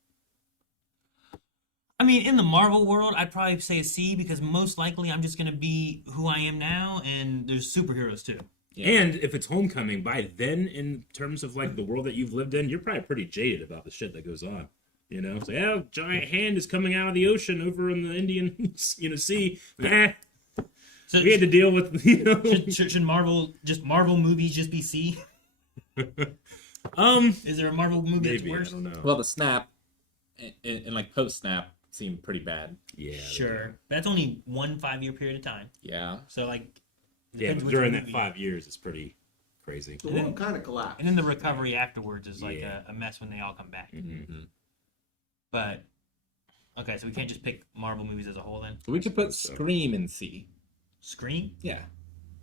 I mean, in the Marvel world, I'd probably say a C because most likely I'm just gonna be who I am now, and there's superheroes too. Yeah. And if it's Homecoming, by then, in terms of like the world that you've lived in, you're probably pretty jaded about the shit that goes on. You know, so yeah, giant hand is coming out of the ocean over in the Indian, Sea. So We had to deal with, should Marvel movies just be C? Is there a Marvel movie that's maybe, I worse? don't know. Well, the snap and like post snap seemed pretty bad. Yeah, Sure, but that's only 1 5-year period of time. Yeah. So like, yeah, depends but which during that movie. 5 years, it's pretty crazy. The world kind of collapsed. And then the recovery afterwards is like Yeah. a mess when they all come back. Mm-hmm. But okay, so we can't just pick Marvel movies as a whole then. So we could put So- Scream in C. Scream? Yeah.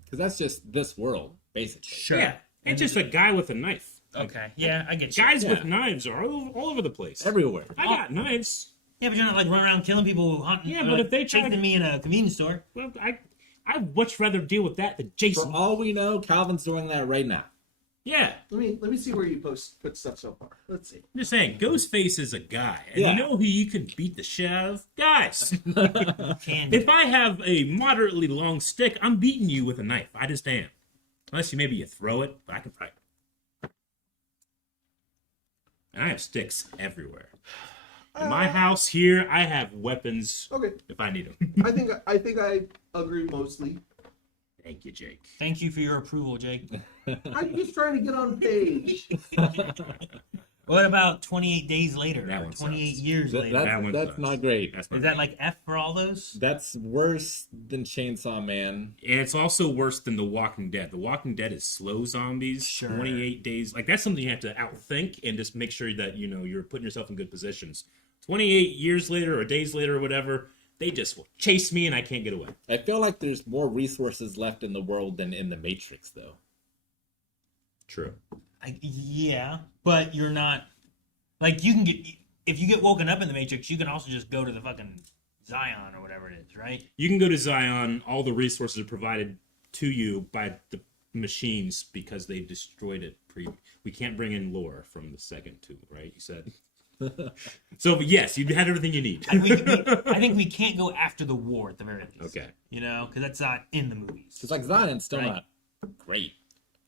Because that's just this world, basically. Sure. Yeah, and just a guy with a knife. Okay. Yeah, I get you. Guys Yeah. with knives are all over the place. Everywhere. I got knives. Yeah, but you're not like running around killing people, hunting. Yeah, or, but like, if they try chasing to- me in a convenience store. Well, I'd much rather deal with that than For Jason. all we know, Calvin's doing that right now. Yeah, Let me see where you put stuff so far. Let's see. I'm just saying, Ghostface is a guy, and Yeah. you know who you can beat the shit out of? Guys. Can If I have a moderately long stick, I'm beating you with a knife. I just am. Unless you throw it, but I can probably. And I have sticks everywhere. In my house here, I have weapons Okay, if I need them. I think I agree mostly. Thank you, Jake. Thank you for your approval, Jake. I'm just trying to get on page. What about 28 days later? That Or one 28 sucks. years later? That one That's sucks. not great. That's Is that like F for all those? That's worse than Chainsaw Man. And it's also worse than The Walking Dead. The Walking Dead is slow zombies. Sure. 28 days. Like, that's something you have to outthink and just make sure that, you're putting yourself in good positions. 28 years later or days later or whatever, they just will chase me and I can't get away. I feel like there's more resources left in the world than in the Matrix, though. True. Yeah, but you're not. Like, you can get. If you get woken up in the Matrix, you can also just go to the fucking Zion or whatever it is, right? You can go to Zion. All the resources are provided to you by the machines because they've destroyed it. We can't bring in lore from the second two, right? You said. So, but yes, you had everything you need. I think we can't go after the war at the very least. Okay. Because that's not in the movies. It's like Zion's still Right. not great.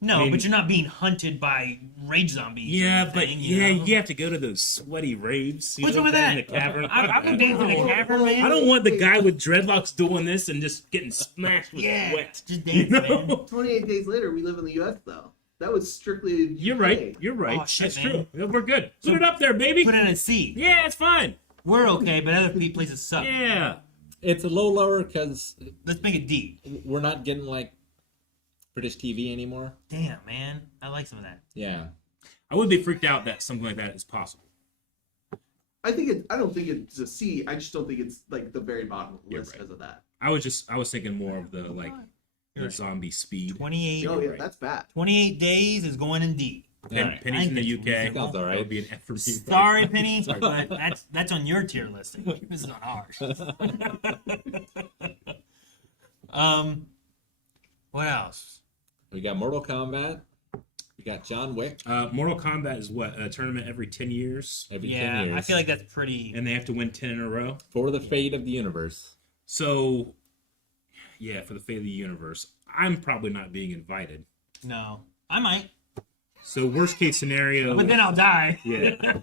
No, I mean- but you're not being hunted by rage zombies. Yeah, or but anything, you have to go to those sweaty raves. What's wrong with down that? in the cavern. I've been dancing in a cavern, man. I don't want the guy with dreadlocks doing this and just getting smashed with sweat. Just dance, man. 28 days later, we live in the U.S. though. That was strictly. You're right. You're right. Oh, shit, That's man. true. We're good. Put it up there, baby. Put it in a C. Yeah, it's fine. We're okay, but other places suck. Yeah. It's a little lower because Let's make it D. we're not getting like British TV anymore. Damn, man. I like some of that. Yeah. I would be freaked out that something like that is possible. I don't think it's a C. I just don't think it's like the very bottom of the You're list right. because of that. I was thinking more of the the Right. zombie speed. 28, Oh yeah, right. that's bad. 28 days is going in D. Alright. Pennies in the I UK. think Sounds all That right. would be an F for me. Sorry, Penny, but that's on your tier listing. This is on ours. What else? We got Mortal Kombat. We got John Wick Mortal Kombat is what? A tournament every 10 years? every 10 Yeah, years. I feel like that's pretty. And they have to win 10 in a row? For the fate of the universe. So, yeah, for the fate of the universe, I'm probably not being invited. No, I might, So, worst case scenario. but then I'll die. Yeah.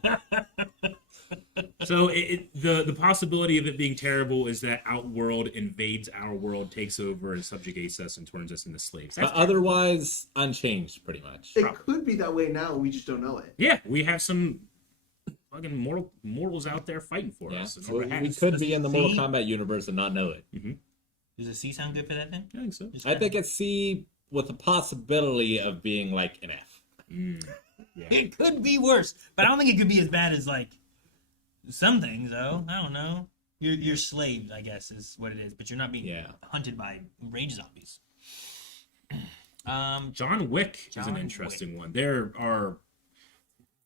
So the possibility of it being terrible is that Outworld invades our world, takes over, and subjugates us and turns us into slaves. But otherwise, unchanged, pretty much. It could be that way now. We just don't know it. Yeah, we have some fucking mortals out there fighting for Yeah. us. in So order to we have- could be in the Mortal See? Kombat universe and not know it. Does a C sound good for that then? I think so. Just I think it's C with the possibility of being like an F. Yeah. It could be worse, but I don't think it could be as bad as like some things, though. I don't know. You're slaved, I guess, is what it is, but you're not being Yeah. hunted by rage zombies. John Wick is an John interesting one. There are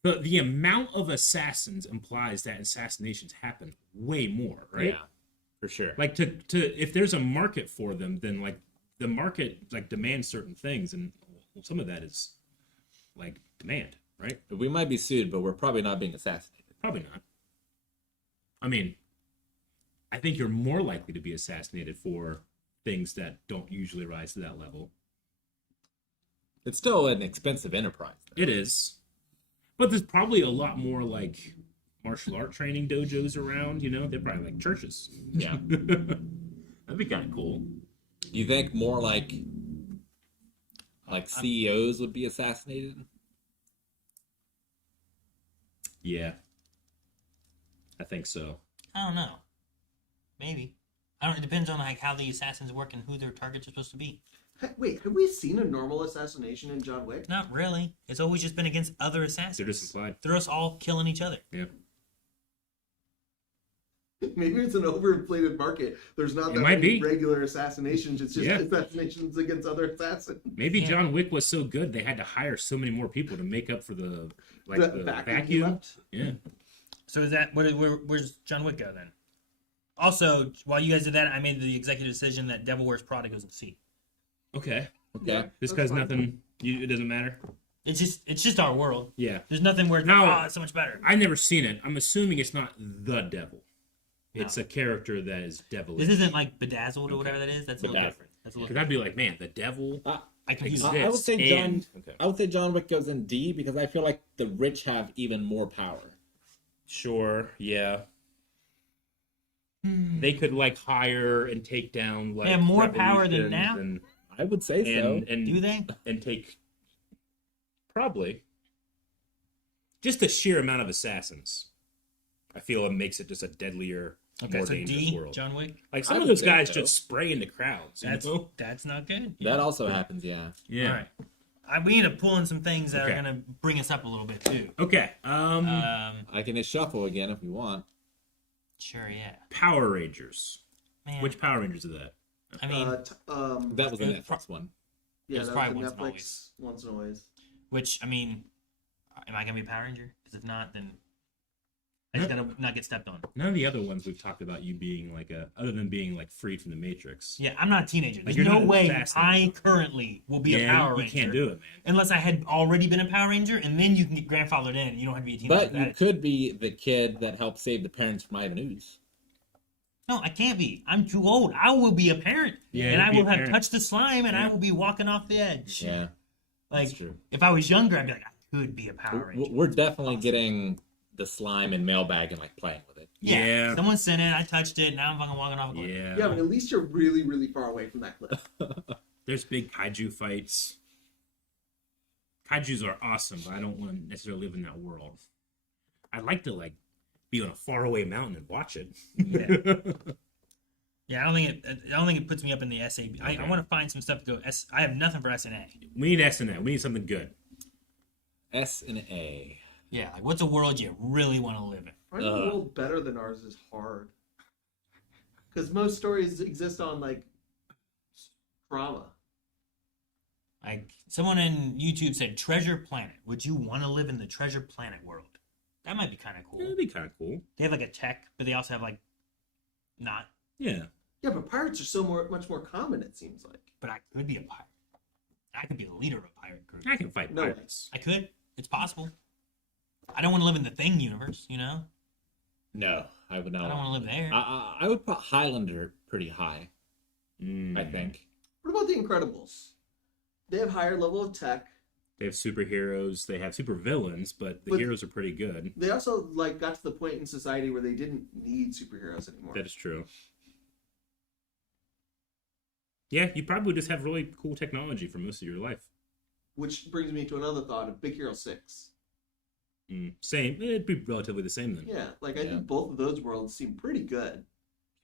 the amount of assassins implies that assassinations happen way more, right? Yeah, for sure. Like to if there's a market for them, then like the market like demands certain things, and some of that is like demand, right? We might be sued, but we're probably not being assassinated. Probably not. I mean, I think you're more likely to be assassinated for things that don't usually rise to that level. It's still an expensive enterprise. It is, but there's probably a lot more like martial art training dojos around. You know, they're probably like churches. Yeah. That'd be kind of cool. Do you think more like CEOs would be assassinated? Yeah, I think so. I don't know. Maybe. I don't. It depends on like how the assassins work and who their targets are supposed to be. Wait, have we seen a normal assassination in John Wick? Not really. It's always just been against other assassins. They're just implied. They're us all killing each other. Yeah. Maybe it's an overinflated market. There's not It that might many be. regular assassinations. It's just Yeah. assassinations against other assassins. Maybe Yeah. John Wick was so good they had to hire so many more people to make up for the The vacuum left. Yeah. So is that where's John Wick go then? Also, while you guys did that, I made the executive decision that Devil Wears Prada goes in C. Okay. Okay. Yeah, Just that's because fine. nothing, it doesn't matter. It's just our world. Yeah. There's nothing where it's No. like, oh, it's so much better. I've never seen it. I'm assuming it's not the devil. It's No. a character that is devilish. This isn't like Bedazzled or whatever that is. That's a little Bedazzled. different. That's a little. Because I'd be like, man, the devil I confuse exists. it. I would say John. and- Okay. I would say John Wick goes in D because I feel like the rich have even more power. Sure. Yeah. They could like hire and take down like They have more power than revolutions now? and I would say so. and Do they? and take probably just the sheer amount of assassins. I feel it makes it just a deadlier, Okay, more so dangerous D, world. John Wick. Like I some of would those say guys so. just spray into crowds. You That's know? that's not good. That also happens, yeah. Yeah. All right. We need to pull in some things that Okay. are gonna bring us up a little bit too. Okay. I can just shuffle again if we want. Sure, yeah. Power Rangers. Man, Which Power Rangers is that? I mean, That was a It- Netflix one. yeah, it's that probably was the once and Netflix once and always. which I mean, am I gonna be a Power Ranger? Because if not, then I just gotta not get stepped on. None of the other ones we've talked about you being like other than being like freed from the Matrix. Yeah, I'm not a teenager. There's you're no not an way assassin. I currently will be a Yeah, Power you Ranger. can't do it, man. Unless I had already been a Power Ranger, and then you can get grandfathered in, and you don't have to be a teenager. But you could be the kid that helped save the parents from Ivan Ooze. No, I can't be. I'm too old. I will be a parent. Yeah, and I you'd be will a have parent. touched the slime, and I Yeah. will be walking off the edge. Yeah, Like, that's true. if I was younger, I'd be like, I could be a Power Ranger. We're definitely getting the slime and mailbag and like playing with it. Yeah. Someone sent it, I touched it, now I'm fucking walking off a cliff. Yeah. Yeah, but at least you're really, really far away from that cliff. There's big kaiju fights. Kaijus are awesome, but I don't want to necessarily live in that world. I'd like to like be on a faraway mountain and watch it. Yeah. Yeah, I don't think it puts me up in the SAB. I Okay. want to find some stuff to go. I have nothing for S and A. We need S and A. We need something good. S and A. Yeah, like what's a world you really want to live in? Finding a world better than ours is hard. Because most stories exist on like trauma. Like someone in YouTube said, "Treasure Planet." Would you want to live in the Treasure Planet world? That might be kind of cool. That'd be kind of cool. They have like a tech, but they also have like not. Yeah. Yeah, but pirates are much more common. It seems like. But I could be a pirate. I could be the leader of a pirate group. I can fight No. pirates. I could. It's possible. I don't want to live in the Thing universe. You know, No, I would not. I don't want to live there. I would put Highlander pretty high. I think. What about the Incredibles? They have higher level of tech. They have superheroes. They have supervillains, but the But- heroes are pretty good. They also like got to the point in society where they didn't need superheroes anymore. That is true. Yeah, you probably just have really cool technology for most of your life. Which brings me to another thought of Big Hero 6. Same. It'd be relatively the same then. Yeah, like I Yeah. think both of those worlds seem pretty good.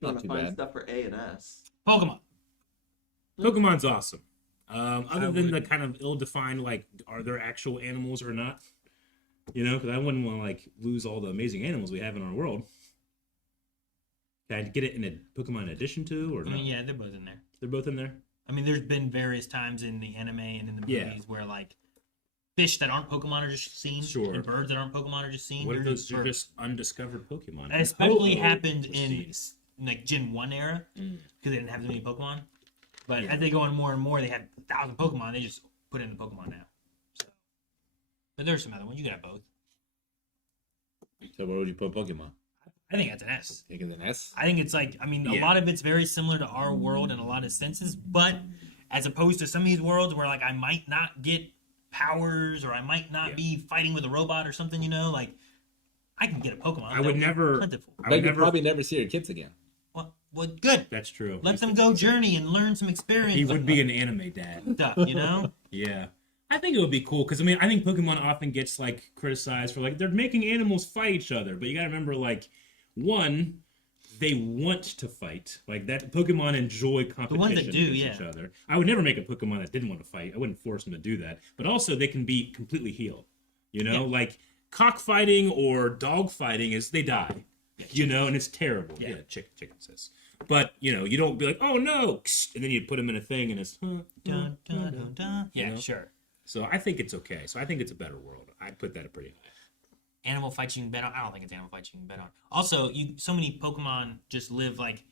You Not want to too find bad. stuff for A and S. Pokemon. Pokemon's awesome. Other than the would- kind of ill-defined, like, are there actual animals or not? You know, because I wouldn't want to like lose all the amazing animals we have in our world. Can I get it in a Pokemon addition to, or I not? mean, yeah, they're both in there. They're both in there. I mean, there's been various times in the anime and in the Yeah. movies where like fish that aren't Pokemon are just seen, Sure. and birds that aren't Pokemon are just seen. What if They're those are birds. just undiscovered Pokemon? That especially Oh, happened let's in see. like Gen 1 era because they didn't have as many Pokemon. But Yeah. as they go on more and more, they have 1,000 Pokemon. They just put in the Pokemon now. So, but there's some other ones. You got both. So where would you put Pokemon? I think that's an S. Think it's an S? I think it's like, I mean, a Yeah. lot of it's very similar to our world in a lot of senses, but as opposed to some of these worlds where like I might not get powers or I might not be fighting with a robot or something. Like I can get a Pokemon. I would never. Plentiful. But you'd probably never see your kids again. Well, good. That's true. Let them go journey and learn some experience. He would be an anime dad. Stuff, Yeah. I think it would be cool because I think Pokemon often gets like criticized for like they're making animals fight each other, but you gotta remember like one, they want to fight. Like that Pokemon enjoy competition the ones that do, against each other. I would never make a Pokemon that didn't want to fight. I wouldn't force them to do that. But also they can be completely healed. Like cockfighting or dog fighting is they die. And it's terrible. Yeah, chicken says. But you don't be like, oh no, and then you put them in a thing and it's dun, dun, dun, dun. Yeah, sure. So I think it's okay. So I think it's a better world. I'd put that at pretty high. Animal fights you can bet on. I don't think it's animal fights you can bet on. Also, so many Pokemon just live like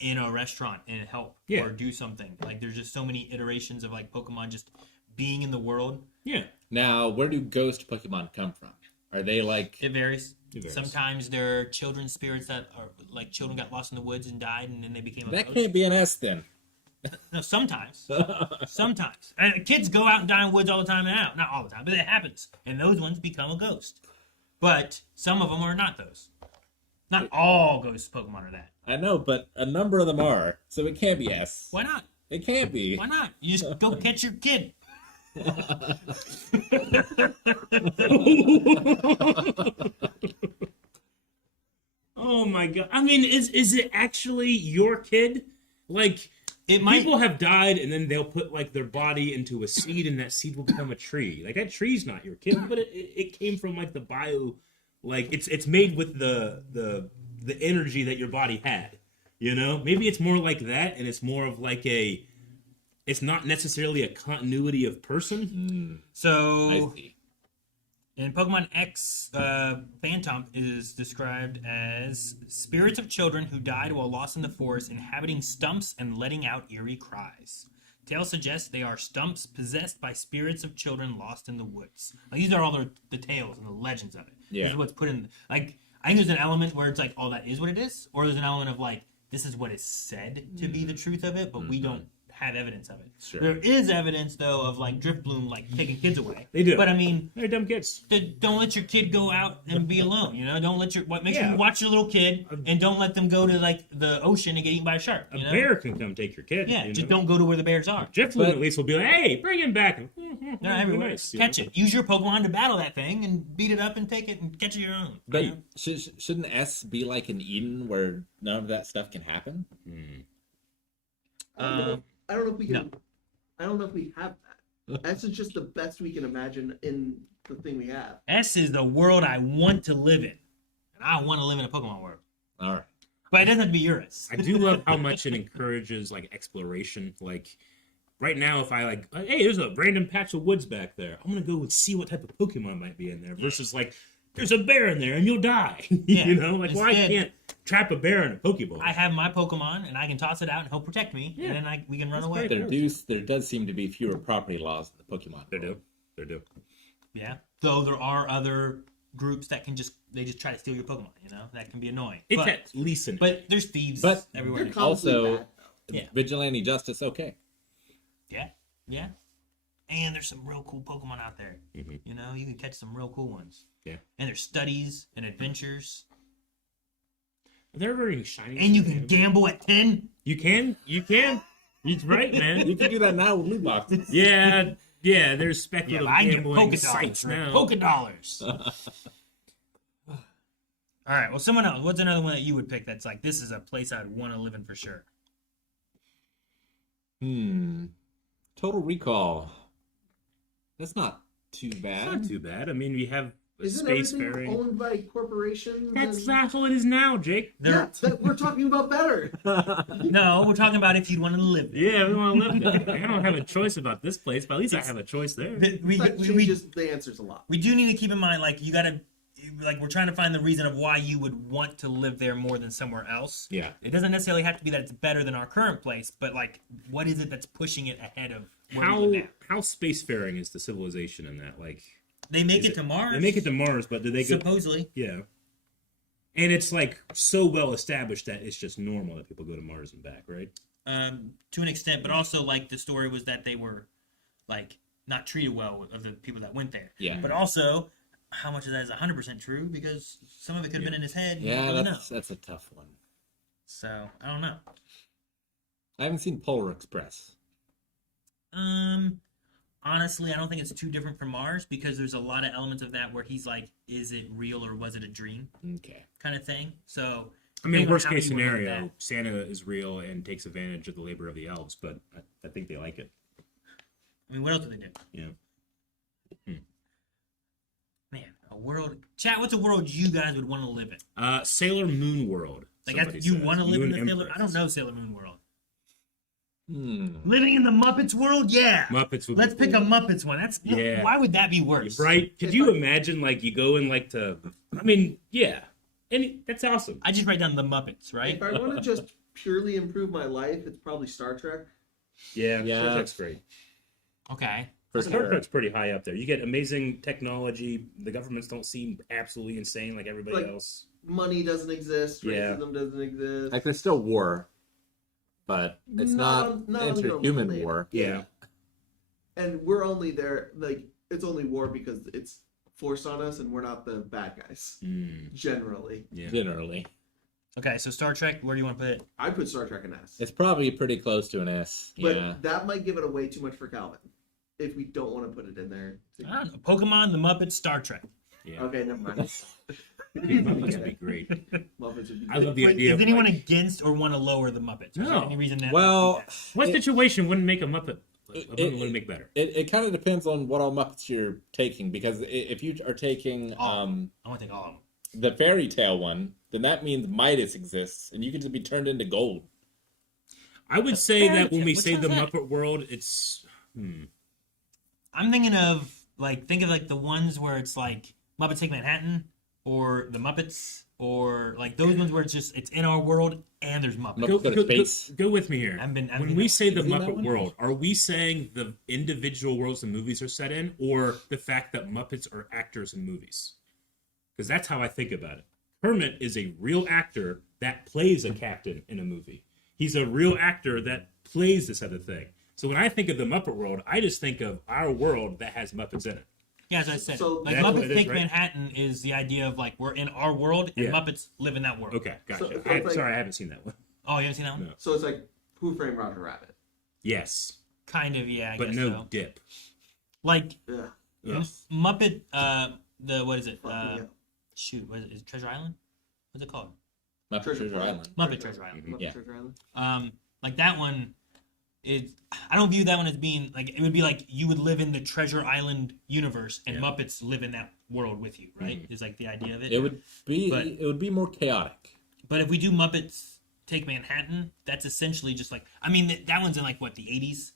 in a restaurant and help or do something. Like there's just so many iterations of like Pokemon just being in the world. Yeah. Now, where do ghost Pokemon come from? Are they like? It varies. Sometimes they're children's spirits that are like children got lost in the woods and died, and then they became a That ghost. can't be an S then. No, sometimes. Sometimes. And kids go out and die in woods all the time now. Not all the time, but it happens. And those ones become a ghost. But some of them are not those. Not all ghost Pokemon are that. I know, but a number of them are. So it can't be S. Why not? It can't be. Why not? You just go catch your kid. Oh my god. I mean, is it actually your kid? Like people have died and then they'll put like their body into a seed and that seed will become a tree. Like that tree's not your kid, but it came from like the bio, like it's made with the energy that your body had. Maybe it's more like that and it's more of like it's not necessarily a continuity of person. So I see. in Pokemon X, Phantom is described as spirits of children who died while lost in the forest, inhabiting stumps and letting out eerie cries. Tales suggest they are stumps possessed by spirits of children lost in the woods. Like these are all the tales and the legends of it. Yeah. This is what's put in. Like I think there's an element where it's like, oh, that is what it is, or there's an element of like, this is what is said to be the truth of it, but we don't have evidence of it. Sure. There is evidence though of like Driftbloom like taking kids away. They do. But I mean, They're dumb kids. don't let your kid go out and be alone. Don't let make sure you watch your little kid and don't let them go to like the ocean and get eaten by a shark. A bear can come take your kid. Yeah, just don't go to where the bears are. Driftbloom at least will be like, hey, bring him back. They're everywhere. Nice, Catch it. Use your Pokemon to battle that thing and beat it up and take it and catch it your own. But shouldn't S be like an Eden where none of that stuff can happen? I don't know if we can. No. I don't know if we have that. That's just the best we can imagine in the thing we have. S is the world I want to live in. And I want to live in a Pokemon world. All right. But it doesn't have to be yours. I do love how much it encourages like exploration. Like right now, if I like, hey, there's a random patch of woods back there. I'm gonna go and see what type of Pokemon might be in there. Versus like, there's a bear in there and you'll die. Like, well, I can't trap a bear in a Pokeball. I have my Pokemon and I can toss it out and he'll protect me, and then we can run away. There does seem to be fewer property laws in the Pokemon. There do. Yeah. Though there are other groups that can just try to steal your Pokemon. That can be annoying. It's at least but there's thieves But everywhere. They're constantly Also, bad, vigilante justice, okay. Yeah. And there's some real cool Pokemon out there. Mm-hmm. You can catch some real cool ones. Yeah. And there's studies and adventures. Are there ever any shiny? And you can gamble at 10. You can. He's right, man. You can do that now with loot boxes. Yeah. There's speculative I can get gambling Poké sites Dollars. now. Poké Dollars. All right. Well, someone else. What's another one that you would pick that's like, this is a place I'd want to live in for sure? Total Recall. That's not too bad. It's not too bad. I mean, we have Isn't spacefaring. everything owned by corporations? That's and... how it is now, Jake. Yeah, we're talking about better. No, we're talking about if you'd want to live there. Yeah, we want to live there. I don't have a choice about this place, but at least I have a choice there. That changes the answers a lot. We do need to keep in mind, like, you got to, like, we're trying to find the reason of why you would want to live there more than somewhere else. Yeah. It doesn't necessarily have to be that it's better than our current place, but, like, what is it that's pushing it ahead of where we live now? How spacefaring is the civilization in that? Like, They make it to Mars. They make it to Mars, but do they go? Supposedly. Yeah. And it's like so well established that it's just normal that people go to Mars and back, right? to an extent, but also like the story was that they were like not treated well of the people that went there. Yeah. But also, how much of that is 100% true? Because some of it could have been in his head. And you Yeah, don't really know. that's a tough one. So I don't know. I haven't seen Polar Express. Honestly, I don't think it's too different from Mars because there's a lot of elements of that where he's like, is it real or was it a dream? Okay. Kind of thing. So I mean, depending on worst how case you wanna look at scenario, that. Santa is real and takes advantage of the labor of the elves, but I think they like it. I mean, what else do they do? Yeah. Man, a world. Chat, what's a world you guys would want to live in? Sailor Moon World. Like, somebody you says. want to live in Moon the Sailor? I don't Empress. know Sailor Moon world. Hmm. Living in the Muppets world? Yeah. Muppets would Let's be pick a Muppets one. That's Yeah. Why would that be worse? right. Could If you I- imagine like you go in like to? I mean, yeah, and that's awesome. I just write down the Muppets, right? If I want to just purely improve my life, it's probably Star Trek. Yeah, Yeah. Star Trek's great. Okay. For Star sure. Trek's pretty high up there. You get amazing technology. The governments don't seem absolutely insane like everybody Like- else. Money doesn't exist. Yeah. Racism doesn't exist. Like there's still war, but it's not on the interhuman planet. war. Yeah. And we're only there, like, it's only war because it's forced on us and we're not the bad guys, generally. Yeah. Generally, Okay, so Star Trek, where do you want to put it? I put Star Trek in S. it's probably pretty close to an S. But Yeah. that might give it away too much for Calvin if we don't want to put it in there. I don't know. Pokemon, the Muppets, Star Trek. Yeah. Okay, never mind. Muppets would be great. Muppets would be I love the Wait, idea. is Of, anyone like, against or want to lower the Muppets? Is there No. any reason that? Well, what it- situation wouldn't make a Muppet? It- Wouldn't make better. it kind of depends on what all Muppets you're taking, because if you are taking I want to take all of them. the fairy tale one, then that means Midas exists, and you can just be turned into gold. I would say that when we Which say one's the that? Muppet world, it's I'm thinking of think of like the ones where it's like Muppets Take Manhattan or the Muppets or like those ones where it's in our world and there's Muppets. Muppets go to space. go with me here. I've been When we say the Have you seen that Muppet one? world, are we saying the individual worlds the movies are set in, or the fact that Muppets are actors in movies? Because that's how I think about it. Kermit is a real actor that plays a captain in a movie. He's a real actor that plays this other thing. So when I think of the Muppet world, I just think of our world that has Muppets in it. Yeah, as I said, So- like That's what Muppets it is, Take right? Manhattan is the idea of like we're in our world and Yeah. Muppets live in that world. Okay, gotcha. So it's like- Sorry, I haven't seen that one. Oh, you haven't seen that one? No. So it's like Who Framed Roger Rabbit. Yes, Kind of, yeah. I but guess no so. dip. Like Yeah. Ugh. Muppet, the what is it? Fuck me up. Shoot, what is it? Is it Treasure Island? What's it called? Muppet Treasure Island. Muppet Treasure Island. Mhm. Muppet Yeah. Treasure Island. Like that one is I don't view that one as being like it would be like you would live in the Treasure Island universe and Yeah. Muppets live in that world with you, right? Is like the idea of it. It would be more chaotic. But if we do Muppets Take Manhattan, that's essentially just like I mean that one's in like what the 80s,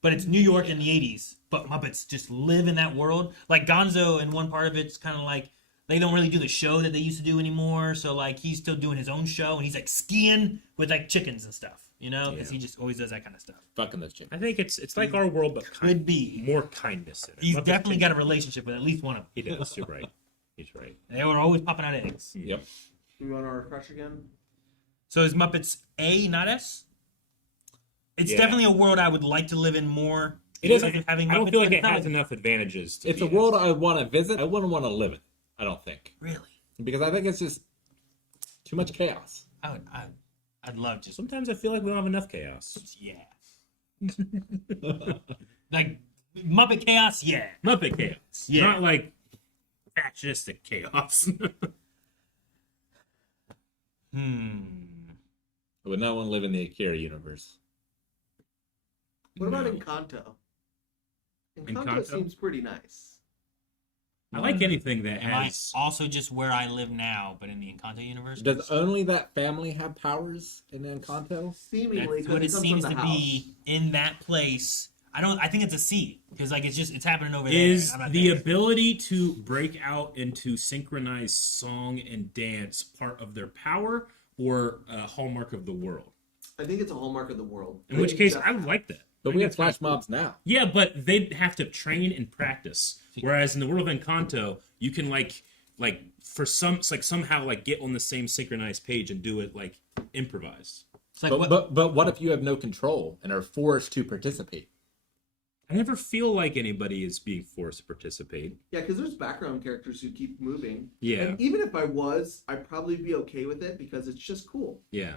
but it's New York in the 80s. But Muppets just live in that world. Like Gonzo, in one part of it's kind of like they don't really do the show that they used to do anymore. So like he's still doing his own show and he's like skiing with like chickens and stuff, you know, because Yeah. he just always does that kind of stuff. Fucking those chickens. I think it's like our world, but Could be. more kindness in it. He's Muppets definitely take- got a relationship with at least one of them. He does. You're right. He's right. They were always popping out eggs. Yep. Do we want to refresh again? So is Muppets A, not S? It's Yeah. definitely a world I would like to live in more. It is. because of having I don't Muppets, feel like but it has no. enough advantages. To It's a be world I want to visit. I wouldn't want to live in. I don't think, Really? because I think it's just too much chaos. I'd love just Sometimes I feel like we don't have enough chaos. yeah. Like Muppet Chaos, yeah. Muppet chaos. Yeah. Not like fascistic chaos. I would not want to live in the Akira universe. What about No. Encanto? Encanto Encanto? seems pretty nice. I like anything that Am has. I also just where I live now, but in the Encanto universe? Does only that family have powers in Encanto? Seemingly, That's because what it it comes seems from to the house. be in that place. I think it's a C because like it's happening over Is there. I'm not the there. ability to break out into synchronized song and dance part of their power or a hallmark of the world? I think it's a hallmark of the world. In which case, I would like that. But I we think have that's flash kinda cool. mobs now. Yeah, but they'd have to train and practice. Whereas in the world of Encanto, you can like for some somehow like get on the same synchronized page and do it like improvised. It's like But what if you have no control and are forced to participate? I never feel like anybody is being forced to participate. Yeah, because there's background characters who keep moving. Yeah. And even if I was, I'd probably be okay with it because it's just cool. Yeah.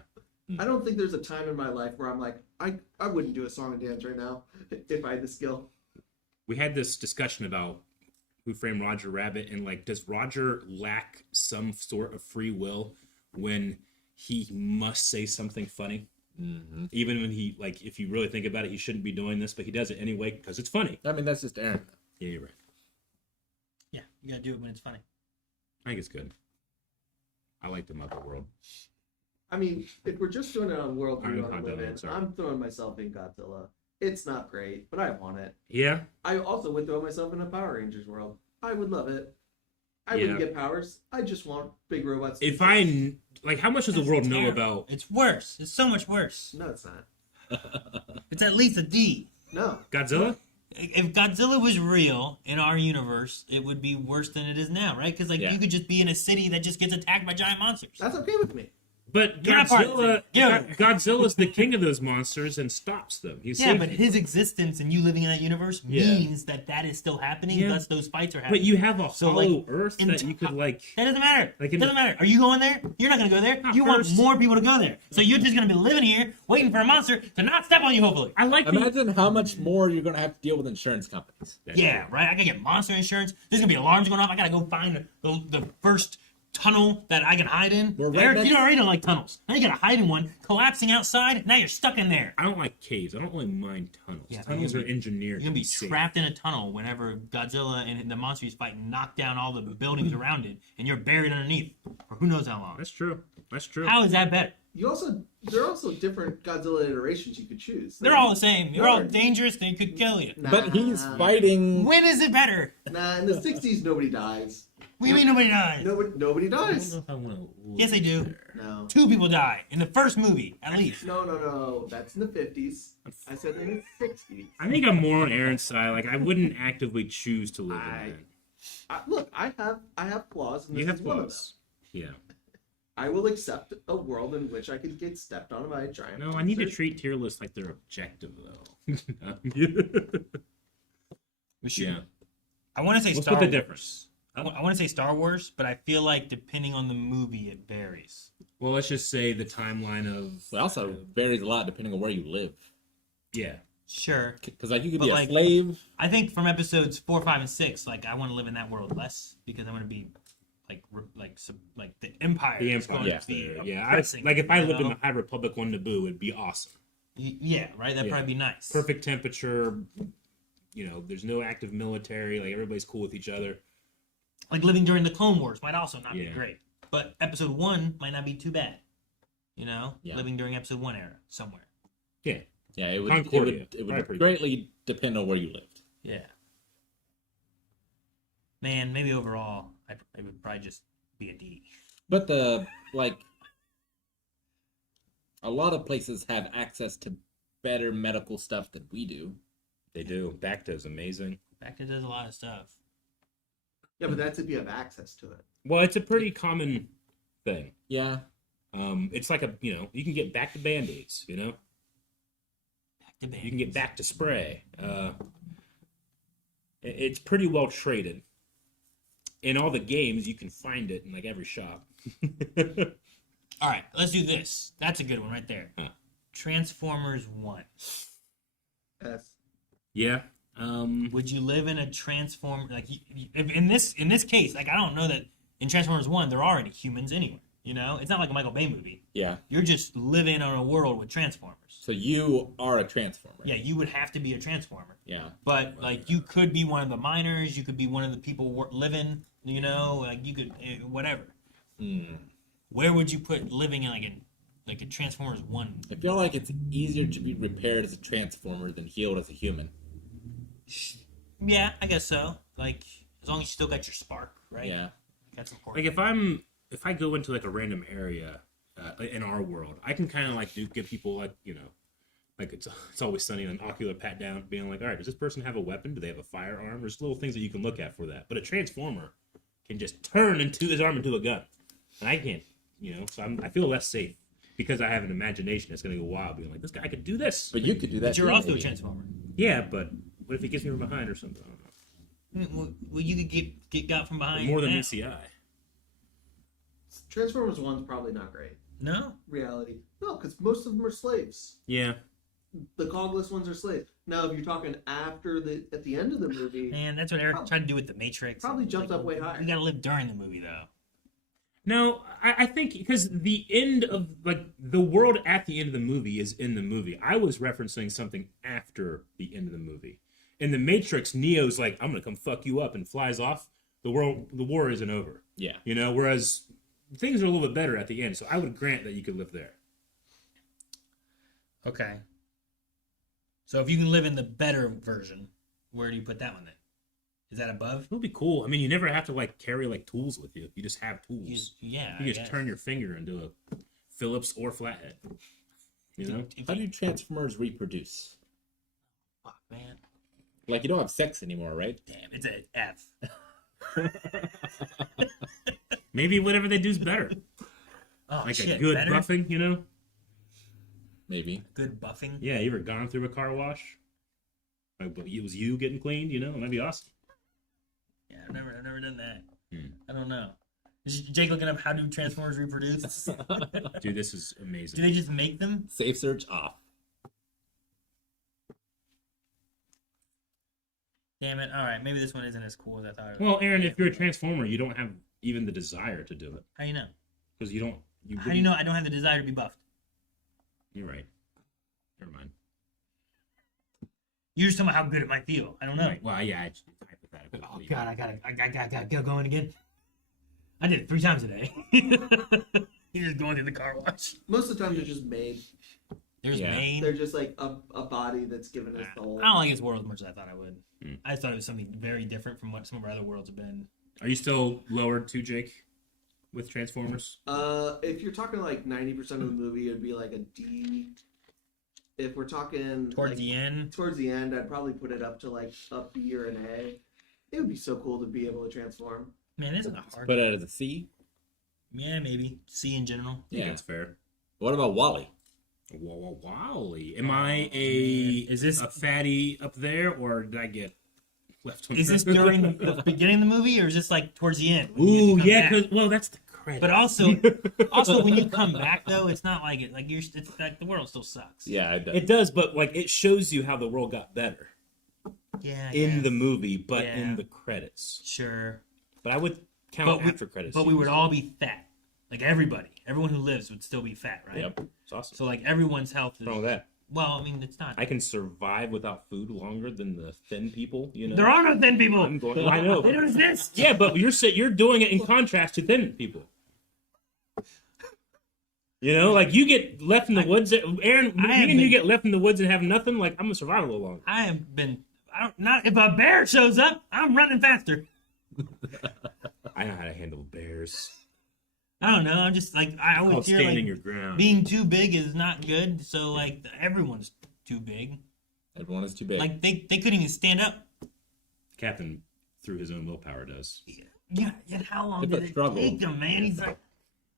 I don't think there's a time in my life where I'm like, I wouldn't do a song and dance right now if I had the skill. We had this discussion about Who Framed Roger Rabbit, and like, does Roger lack some sort of free will when he must say something funny? Mm-hmm. Even when he, like, if you really think about it, he shouldn't be doing this, but he does it anyway because it's funny. I mean, that's just Aaron. Yeah, you're right. yeah, you gotta do it when it's funny. I think it's good. I like the Muppet World. I mean, if we're just doing it on World we I'm want to live in, sorry. I'm throwing myself in Godzilla. It's not great, but I want it. Yeah. I also would throw myself in a Power Rangers world. I would love it. I Yeah. wouldn't get powers. I just want big robots. If I, like, how much does the That's world know terrible. about? It's worse. It's so much worse. No, it's not. It's at least a D. No. Godzilla? If Godzilla was real in our universe, it would be worse than it is now, right? Because like Yeah. you could just be in a city that just gets attacked by giant monsters. That's okay with me. But You're not part of Godzilla, it. Yeah. Godzilla's the king of those monsters and stops them. He's Yeah, but his existence and you living in that universe Yeah. means that is still happening. Yeah. Thus, those fights are happening. But you have a So, hollow like, Earth that you could like. That doesn't matter. Like It in doesn't the- matter. Are you going there? You're not going to go there. Not You first. want more people to go there. So you're just going to be living here, waiting for a monster to not step on you, hopefully. I like the. Imagine how much more you're going to have to deal with insurance companies. Yeah, right? I got to get monster insurance. There's going to be alarms going off. I got to go find the first tunnel that I can hide in. We're right Eric, next- you already don't like tunnels. Now you got to hide in one, collapsing outside. Now you're stuck in there. I don't like caves. I don't really mind tunnels. Yeah, Tunnels you're are engineered. You're going to be safe. trapped in a tunnel whenever Godzilla and the monster he's fighting knock down all the buildings around it, and you're buried underneath for who knows how long. That's true. That's true. How is that better? There are also different Godzilla iterations you could choose. They're all the same. They're all Right. dangerous. They could kill you. But he's fighting. When is it better? Nah, in the 60s, nobody dies. What do you mean nobody dies? Nobody I don't dies. know if I want to. Yes, they do. No. 2 people die in the first movie, at least. No. That's in the 50s. I said in the 60s. I think I'm more on Aaron's side. Like, I wouldn't actively choose to live in that. Look, I have flaws, and this You have is one of them. flaws. Yeah. I will accept a world in which I could get stepped on by a giant. No, I need to monster. treat tier lists like they're objective, though. We should. Yeah. I want to say What's Star with the Wars. difference? I want to say Star Wars, but I feel like depending on the movie, it varies. Well, let's just say the timeline of. It also varies a lot depending on where you live. Yeah. Sure. Because like you could But, be a like- slave. I think from episodes 4, 5, and 6, like I want to live in that world less because I want to be like the Empire. The is Empire. going Yeah. to be Yeah. oppressing, Like, if I you lived in know? the High Republic on Naboo, it'd be awesome. Yeah, right. That'd Yeah. probably be nice. Perfect temperature. You know, there's no active military. Like, everybody's cool with each other. Like living during the Clone Wars might also not be Yeah. great, but Episode 1 might not be too bad. You know, Yeah. living during Episode 1 era somewhere. Yeah. Yeah, it would. Concordia. It would Right, pretty greatly depend on where you lived. Yeah. Man, maybe overall, I would probably just be a D. But a lot of places have access to better medical stuff than we do. They do. Bacta's amazing. Bacta does a lot of stuff. Yeah, but that's if you have access to it. Well, it's a pretty common thing. Yeah. It's like you can get back to Band-Aids, you know? Back to band. You can get back to spray. It's pretty well traded. In all the games, you can find it in like every shop. All right, let's do this. That's a good one right there. Huh. Transformers 1. Yes. Yeah. Would you live in a Transformer in this case? Like I don't know that in Transformers 1 they're already humans anyway. You know, it's not like a Michael Bay movie. Yeah. You're just living on a world with Transformers. So you are a transformer. Yeah, you would have to be a Transformer. Yeah. But like you could be one of the miners, you could be one of the people living. You know, like you could whatever. Hmm. Where would you put living in like a Transformers 1? I feel like it's easier to be repaired as a transformer than healed as a human. Yeah, I guess so. Like as long as you still got your spark, right? Yeah. That's important. Like if I go into like a random area in our world, I can kind of like give people like like it's always sunny an ocular pat down, being like, all right, does this person have a weapon? Do they have a firearm? There's little things that you can look at for that. But a transformer can just turn his arm into a gun, and I can't. So I feel less safe because I have an imagination, it's gonna go wild, being like, this guy could do this. But you could do that. But you're too, also a maybe. Transformer. Yeah, but what if he gets me from behind or something? I don't know. Well, you could get got from behind. More than now. ECI. Transformers 1's probably not great. No. Reality. No, because most of them are slaves. Yeah. The cogless ones are slaves. Now, if you're talking at the end of the movie, Man, that's what Eric tried to do with the Matrix. probably jumped up way higher. You gotta live during the movie, though. No, I think because the end of like the world at the end of the movie is in the movie. I was referencing something after the end of the movie. In the Matrix, Neo's like, "I'm gonna come fuck you up," and flies off. The war isn't over. Yeah. You know, whereas things are a little bit better at the end. So I would grant that you could live there. Okay. So if you can live in the better version, where do you put that one then? Is that above? It would be cool. I mean, you never have to like carry like tools with you. You just have tools. Yeah. You just turn your finger into a Phillips or flathead. You know? How do Transformers reproduce? Fuck, man. Like, you don't have sex anymore, right? Damn, it's an F. Maybe whatever they do is better. Oh, Like shit, a good better? buffing, you know? Maybe. Good buffing? Yeah, you ever gone through a car wash? Like, but it was you getting cleaned, you know? That'd be awesome. Yeah, I've never done that. Hmm. I don't know. Is Jake looking up how do Transformers reproduce? Dude, this is Do amazing. they just make them? Safe search off. Damn it. All right, maybe this one isn't as cool as I thought it was. Well, Aaron, if you're a Transformer, you don't have even the desire to do it. How do you know? Because you don't... How do you know I don't have the desire to be buffed? You're right. Never mind. You're just talking about how good it might feel. I don't know. Right. Well, yeah, it's hypothetical. Oh God, I gotta get going again. I did it 3 times a day. You're just going through the car wash. most of the time they're just made. There's Yeah. Maine. They're just like a body that's given us the whole. I don't like this world as much as I thought I would. Hmm. I just thought it was something very different from what some of our other worlds have been. Are you still lowered to Jake with Transformers? If you're talking like 90% of the movie, it'd be like a D. If we're talking Towards like, the end, towards the end, I'd probably put it up to like a B or an A. It would be so cool to be able to transform. man, this is a hard. Put it as a C. Yeah, maybe C in general. Yeah, Yeah. that's fair. What about Wally? Wally. Am I Is this- a fatty up there, or did I get left on Is this purpose? during the beginning of the movie, or is this like towards the end? when you Ooh, have to come yeah, back? because well, that's the credit. But also when you come back though, it's not like it. Like it's like the world still sucks. Yeah, it does, but like it shows you how the world got better Yeah. in the movie, but Yeah. in the credits. Sure. But I would count But after credits. But we would all be fat. Like everyone who lives would still be fat, right? Yep, it's awesome. So like everyone's health is. What's wrong with that? Well, I mean, it's not. I can survive without food longer than the thin people. You know, There are no thin people. I'm going. I know. They don't exist. Yeah, but you're doing it in contrast to thin people. You know, like you get left in the woods. Aaron, me and you get left in the woods and have nothing. Like I'm gonna survive a little longer. I have been. I don't. Not if a bear shows up, I'm running faster. I know how to handle bears. I don't know. I'm just like I always hear Standing like your ground. being too big is not good. So like everyone's too big. Everyone is too big. Like they couldn't even stand up. Captain, through his own willpower, does. Yeah. And how long It's a did it struggle. take him, man? He's like.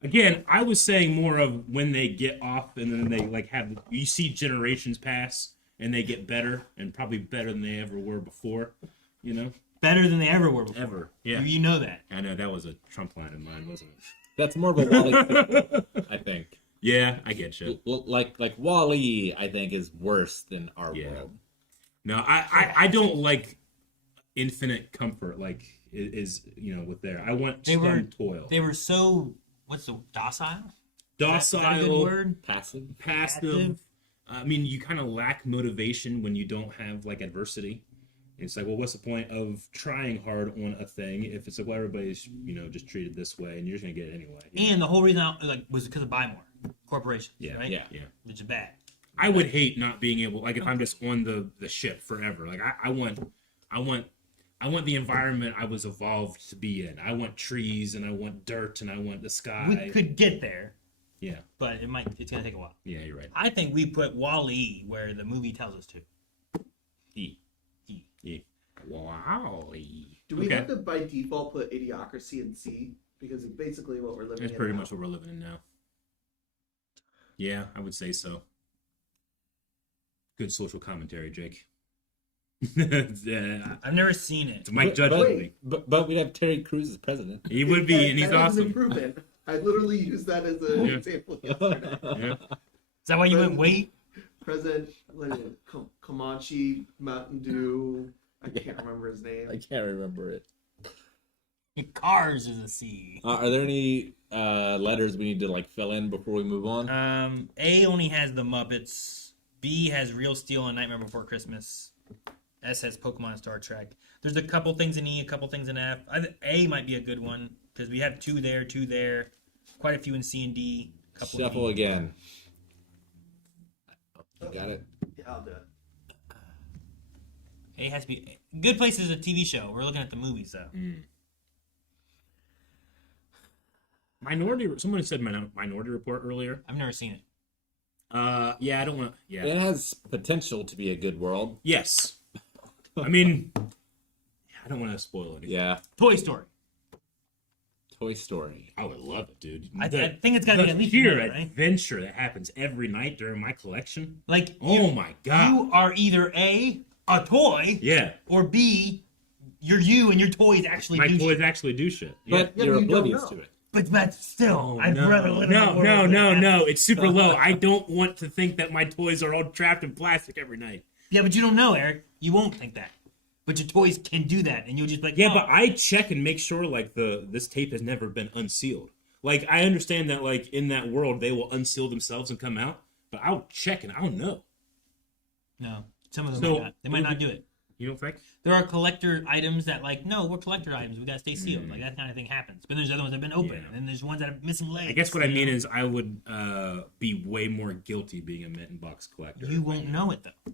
Again, I was saying more of when they get off and then they like have you see generations pass and they get better and probably better than they ever were before. You know, Better than they ever were before. ever. Yeah, You know that. I know that was a Trump line of mine, wasn't it? That's more of a Wally thing, I think. Yeah, I get you. Like Wally, I think, is worse than our Yeah. world. No, I don't like infinite comfort like is you know with there. I want some toil. They were so. What's the docile? Is that a good Docile, word? Passive. passive. I mean, you kind of lack motivation when you don't have like adversity. It's like, well, what's the point of trying hard on a thing if it's like, well, everybody's just treated this way, and you're just gonna get it anyway. you know? And the whole reason was because of buy more corporations, Yeah, right? Yeah. Yeah. Which is bad. I would hate not being able, like, if I'm just on the ship forever. Like, I want the environment I was evolved to be in. I want trees, and I want dirt, and I want the sky. We could get there, Yeah, but it's gonna take a while. yeah, you're right. I think we put Wall-E where the movie tells us to. E. Wow. Do we have to by default put Idiocracy in C? Because it's basically what we're living That's in pretty now. much what we're living in now. Yeah, I would say so. Good social commentary, Jake. Yeah, I've never seen it. it's Mike Judge. wait. But we'd have Terry Crews as president. He would be, and he's That is an awesome. improvement. I literally used that as an Yeah. example yesterday. Yeah. Is that why you went wait? President Comanche Mountain Dew. I can't remember his name. I can't remember it. Cars is a C. Are there any letters we need to like fill in before we move on? A only has the Muppets. B has Real Steel and Nightmare Before Christmas. S has Pokemon Star Trek. There's a couple things in E, a couple things in F. A might be a good one because we have two there. Quite a few in C and D. Couple in Shuffle E. again. You got it. Yeah, I'll do it. A has to be Good Place is a TV show. We're looking at the movies though. Minority. Someone said Minority Report earlier. I've never seen it. Yeah, I don't want. Yeah. It has potential to be a good world. Yes. I mean, I don't want to spoil anything. Yeah. Toy Story. Toy Story. I would love it, dude. I think it's got to be at least pure one, right? adventure that happens every night during my collection. Like, Oh my god. you are either A, a toy, Yeah. or B, you're you and your toys actually My do toys shit. actually do shit. Yeah. But Yeah, you're but you don't oblivious know. to it. But still, I'd no, rather live in a world where that- no. It's super low. I don't want to think that my toys are all trapped in plastic every night. Yeah, but you don't know, Eric. You won't think that. But your toys can do that, and you'll just be like, Yeah, oh. but I check and make sure like this tape has never been unsealed. Like I understand that like in that world they will unseal themselves and come out, but I'll check and I'll know. No, some of them So- might not. They might not do it. You don't think? There are collector items that, like, no, we're collector items. We gotta stay sealed. Like, that kind of thing happens. But there's other ones that have been open, Yeah. and then there's ones that have missing legs. I guess what I you mean know? is I would be way more guilty being a mitten box collector. You won't know it, though.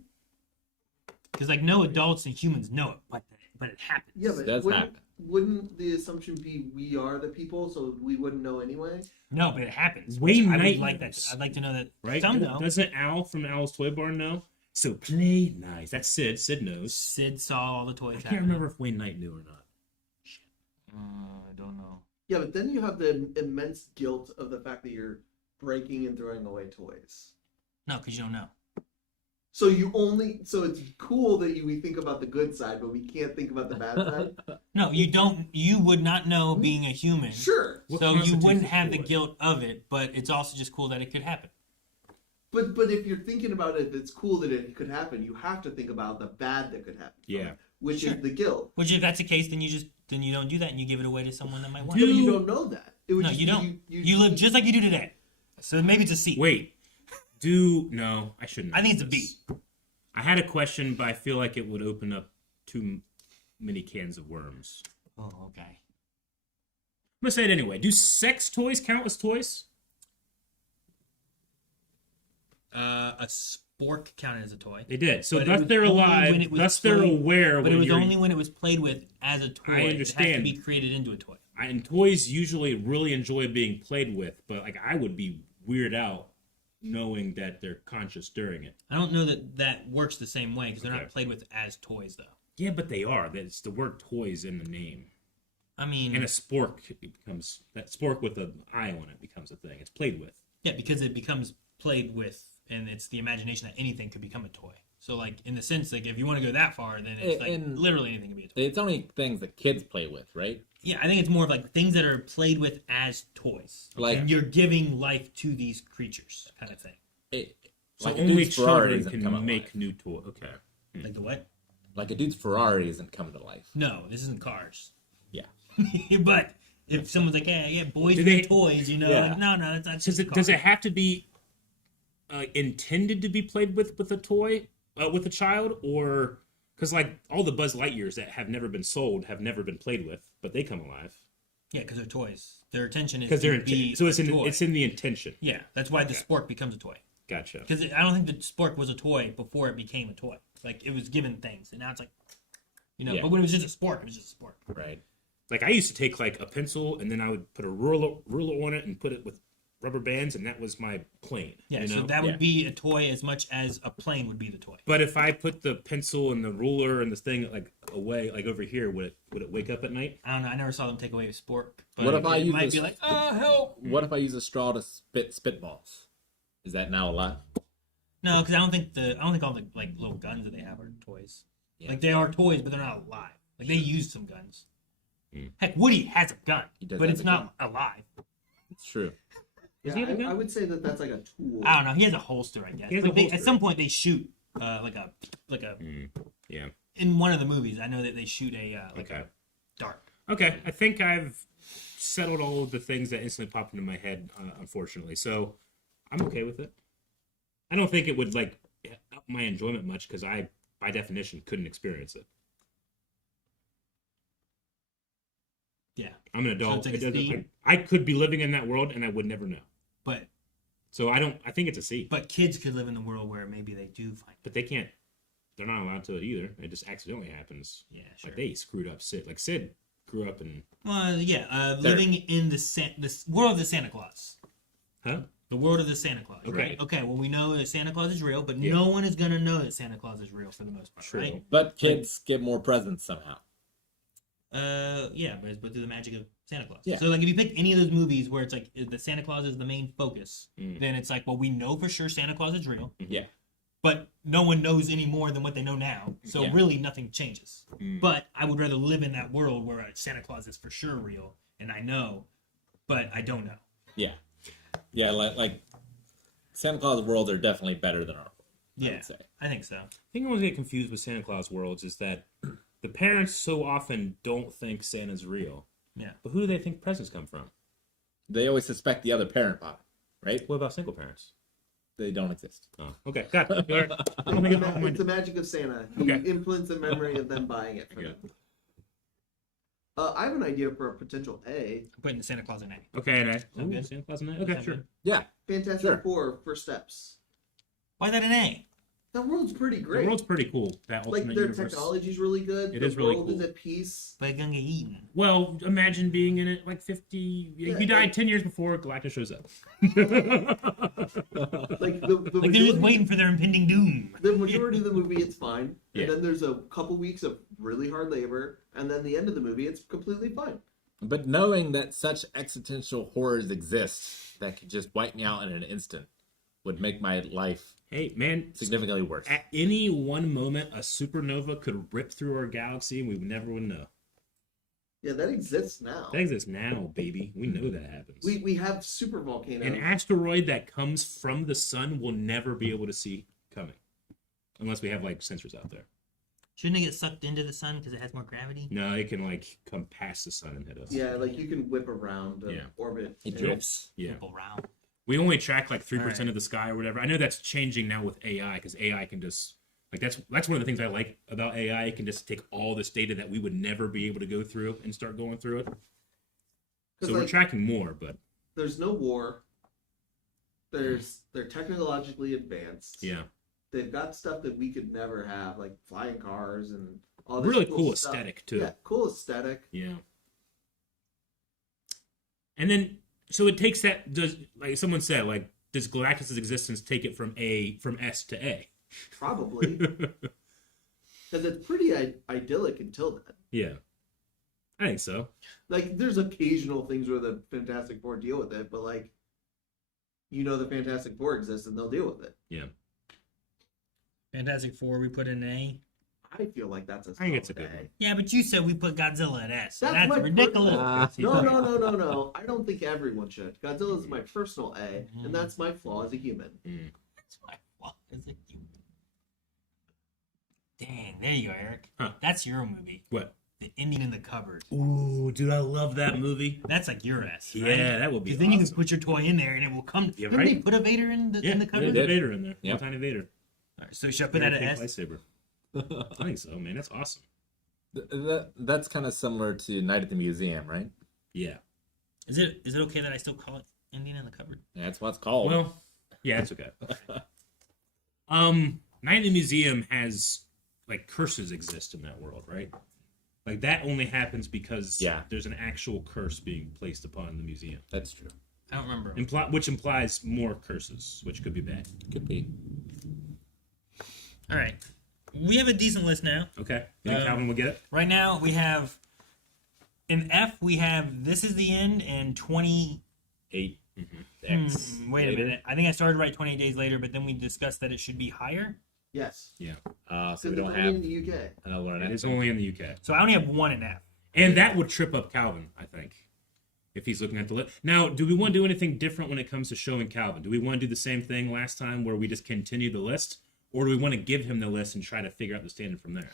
Because, like, no adults and humans know it, but it happens. Yeah, It but does happen. wouldn't the assumption be we are the people, so we wouldn't know anyway? No, but it happens. Wayne which I Knight would like that. knows. I'd like to know that Right? some know. Doesn't Al from Al's Toy Barn know? So play nice. That's Sid. Sid knows. Sid saw all the toys I can't happening. remember if Wayne Knight knew or not. I don't know. Yeah, but then you have the immense guilt of the fact that you're breaking and throwing away toys. No, because you don't know. So it's cool that we think about the good side, but we can't think about the bad side. No, you don't. You would not know being a human. Sure, What So you constitutes wouldn't a have the toy? guilt of it, but it's also just cool that it could happen. but if you're thinking about it, it's cool that it could happen. You have to think about the bad that could happen. Yeah. which Sure. is the guilt. Which, if that's the case, then you don't do that and you give it away to someone that might want But it. you don't know that. It would No, just you be don't. You live just like you do today. So maybe it's a C. Wait. No, I shouldn't. I think it's a this. B. I had a question, but I feel like it would open up too many cans of worms. Oh, okay. I'm gonna say it anyway. Do sex toys count as toys? A spork counted as a toy. They did. So But it thus was they're only alive. when it was Thus they're played- aware. But it when was you're- only when it was played with as a toy. I It has to understand. be created into a toy. And toys usually really enjoy being played with, but like I would be weirded out knowing that they're conscious during it. I don't know that works the same way because they're Okay. not played with as toys, though. Yeah, but they are. That's the word "toys" in the name. I mean, And a spork becomes that spork with an eye on it becomes a thing. It's played with. yeah, because it becomes played with, and it's the imagination that anything could become a toy. So, like, in the sense, like, if you want to go that far, then it's like And- literally anything can be a toy. It's only things that kids play with, right? Yeah, I think it's more of like things that are played with as toys. Like- And you're giving life to these creatures, kind of thing. So Like a only dude's Ferrari children doesn't can come to make life. new toys. Okay. Like the what? Like a dude's Ferrari isn't come to life. No, this isn't cars. Yeah. But if someone's like, yeah, boys Do with they- toys, you know, Yeah. like, no, that's not Does just a it car. does it have to be intended to be played with a toy with a child, or because like all the Buzz Lightyears that have never been sold have never been played with, but they come alive Yeah, because they're toys. Their intention is because to they're be so it's a in toy. it's in the intention. Yeah, that's why the Okay. spork becomes a toy. Gotcha. Because I don't think the spork was a toy before it became a toy. Like, it was given things, and now it's like, you know. Yeah. But when it was just a spork, it was just a spork. Right. Like I used to take like a pencil and then I would put a ruler on it and put it with rubber bands, and that was my plane. Yeah, you so know? that Yeah. would be a toy as much as a plane would be the toy. But if I put the pencil and the ruler and the thing like away, like over here, would it wake up at night? I don't know. I never saw them take away a spork. But What if I it use might this- be like, oh, help. What if I use a straw to spit spitballs? Is that now a lot? No, because I don't think all the like little guns that they have are toys. Yeah. Like they are toys, but they're not alive. Like they use some guns. Mm. Heck, Woody has a gun, He does but have it's a not alive. It's true. Yeah, he have a gun? I would say that that's like a tool. I don't know. He has a holster, I guess. He has a But at holster. some point they shoot like a Yeah. in one of the movies. I know that they shoot a like Okay. a dart. Okay. I think I've settled all of the things that instantly popped into my head, unfortunately. So I'm okay with it. I don't think it would like up my enjoyment much because I, by definition, couldn't experience it. Yeah, I'm an adult. So it's like It a doesn't- C? I could be living in that world and I would never know. but So I don't. I think it's a C. kids could live in the world where maybe they do find. But they can't. They're not allowed to it either. It just accidentally happens. Yeah, sure. Like they screwed up Sid. Like Sid grew up in. Well, yeah, living in the world of the Santa Claus. Huh? The world of the Santa Claus. Okay. Right? Okay. Well, we know that Santa Claus is real, but Yeah. no one is gonna know that Santa Claus is real for the most part, True. right? But kids get more presents somehow. Yeah, but through the magic of Santa Claus. Yeah. So, like, if you pick any of those movies where it's like the Santa Claus is the main focus, Mm. then it's like, well, we know for sure Santa Claus is real, Yeah. but no one knows any more than what they know now. So Yeah. really, nothing changes. Mm. But I would rather live in that world where Santa Claus is for sure real, and I know, but I don't know. Yeah. Yeah, like Santa Claus world are definitely better than our world, I Yeah, would say. I think so. I think I always get confused with Santa Claus worlds is that the parents so often don't think Santa's real. Yeah. But who do they think presents come from? They always suspect the other parent body, right? What about single parents? They don't exist. Oh, okay. Got it. All right. I don't think It's the magic of Santa. He Okay. implements the memory of them buying it for Okay. them. I have an idea for a potential A. I'm putting the Santa Claus in A. Okay, and I. Sound good? Santa Claus and I. Okay, Sound sure. good? Yeah. Fantastic Sure. Four, First Steps. Why is that an A? That world's pretty The great. world's pretty cool. That like alternate their universe. technology's really good. It the is really world cool. is at peace. But it's gonna get eaten. Well, imagine being in it like 50. Yeah, he died like- 10 years before Galactus shows up. Like the Like they're just majority- waiting for their impending doom. The majority of the movie, it's fine, Yeah. and then there's a couple weeks of really hard labor, and then the end of the movie, it's completely fine. But knowing that such existential horrors exist that could just wipe me out in an instant would make my life Hey, man. significantly worse. At any one moment, a supernova could rip through our galaxy and we never would know. Yeah, that exists now. That exists now, baby. We know that happens. We have super volcanoes. An asteroid that comes from the sun will never be able to see coming. Unless we have, like, sensors out there. Shouldn't it get sucked into the sun because it has more gravity? No, it can, like, come past the sun and hit us. Yeah, like you can whip around the Yeah. orbit. It and- drifts. Yeah. People round. We only track, like, 3% Alright. of the sky or whatever. I know that's changing now with AI, because AI can just... Like, that's one of the things I like about AI. It can just take all this data that we would never be able to go through and start going through it. 'Cause, So we're like, tracking more, but... There's no war. They're technologically advanced. Yeah. They've got stuff that we could never have, like flying cars and all this Really cool stuff. aesthetic, too. Yeah, cool aesthetic. Yeah. And then, so it takes that, like someone said, like, does Galactus' existence take it from S to A? Probably. Because it's pretty idyllic until then. Yeah. I think so. Like, there's occasional things where the Fantastic Four deal with it, but, like, you know the Fantastic Four exists and they'll deal with it. Yeah. Fantastic Four, we put in an A. I feel like that's a I think it's a solid good one. Yeah, but you said we put Godzilla at S. That's That's my ridiculous. No. I don't think everyone should. Godzilla is my personal A, and that's my flaw as a human. That's my flaw as a human. Dang, there you go, Eric. Huh. That's your movie. What? The Indian in the Cupboard. Ooh, dude, I love that movie. That's like your S. Yeah, right? that would be Because then you can awesome. put your toy in there and it will come. Yeah, Didn't they right? put a Vader in the Yeah, cupboard? there's a Vader in there. Yep. Little tiny Vader. All right, so should I put that at Pink S? lightsaber. I think so, man. That's awesome. That's kind of similar to Night at the Museum, right? Yeah. Is it okay that I still call it Indian in the Cupboard? That's what it's called. Well, yeah, it's okay. Night in the Museum has, like, curses exist in that world, right? Like, that only happens because there's an actual curse being placed upon the museum. That's true. I don't remember. Which implies more curses, which could be bad. Could be. All right. We have a decent list now. Okay. You think Calvin will get it? Right now, we have in F, we have This Is the End and 28. X. Wait later. a minute. I think I started right 28 days later, but then we discussed that it should be higher. Yes. Yeah. So Because we it's don't only have in the UK. another one. It is only in the UK. So I only have one and a half. And that would trip up Calvin, I think, if he's looking at the list. Now, do we want to do anything different when it comes to showing Calvin? Do we want to do the same thing last time where we just continue the list? Or do we want to give him the list and try to figure out the standard from there?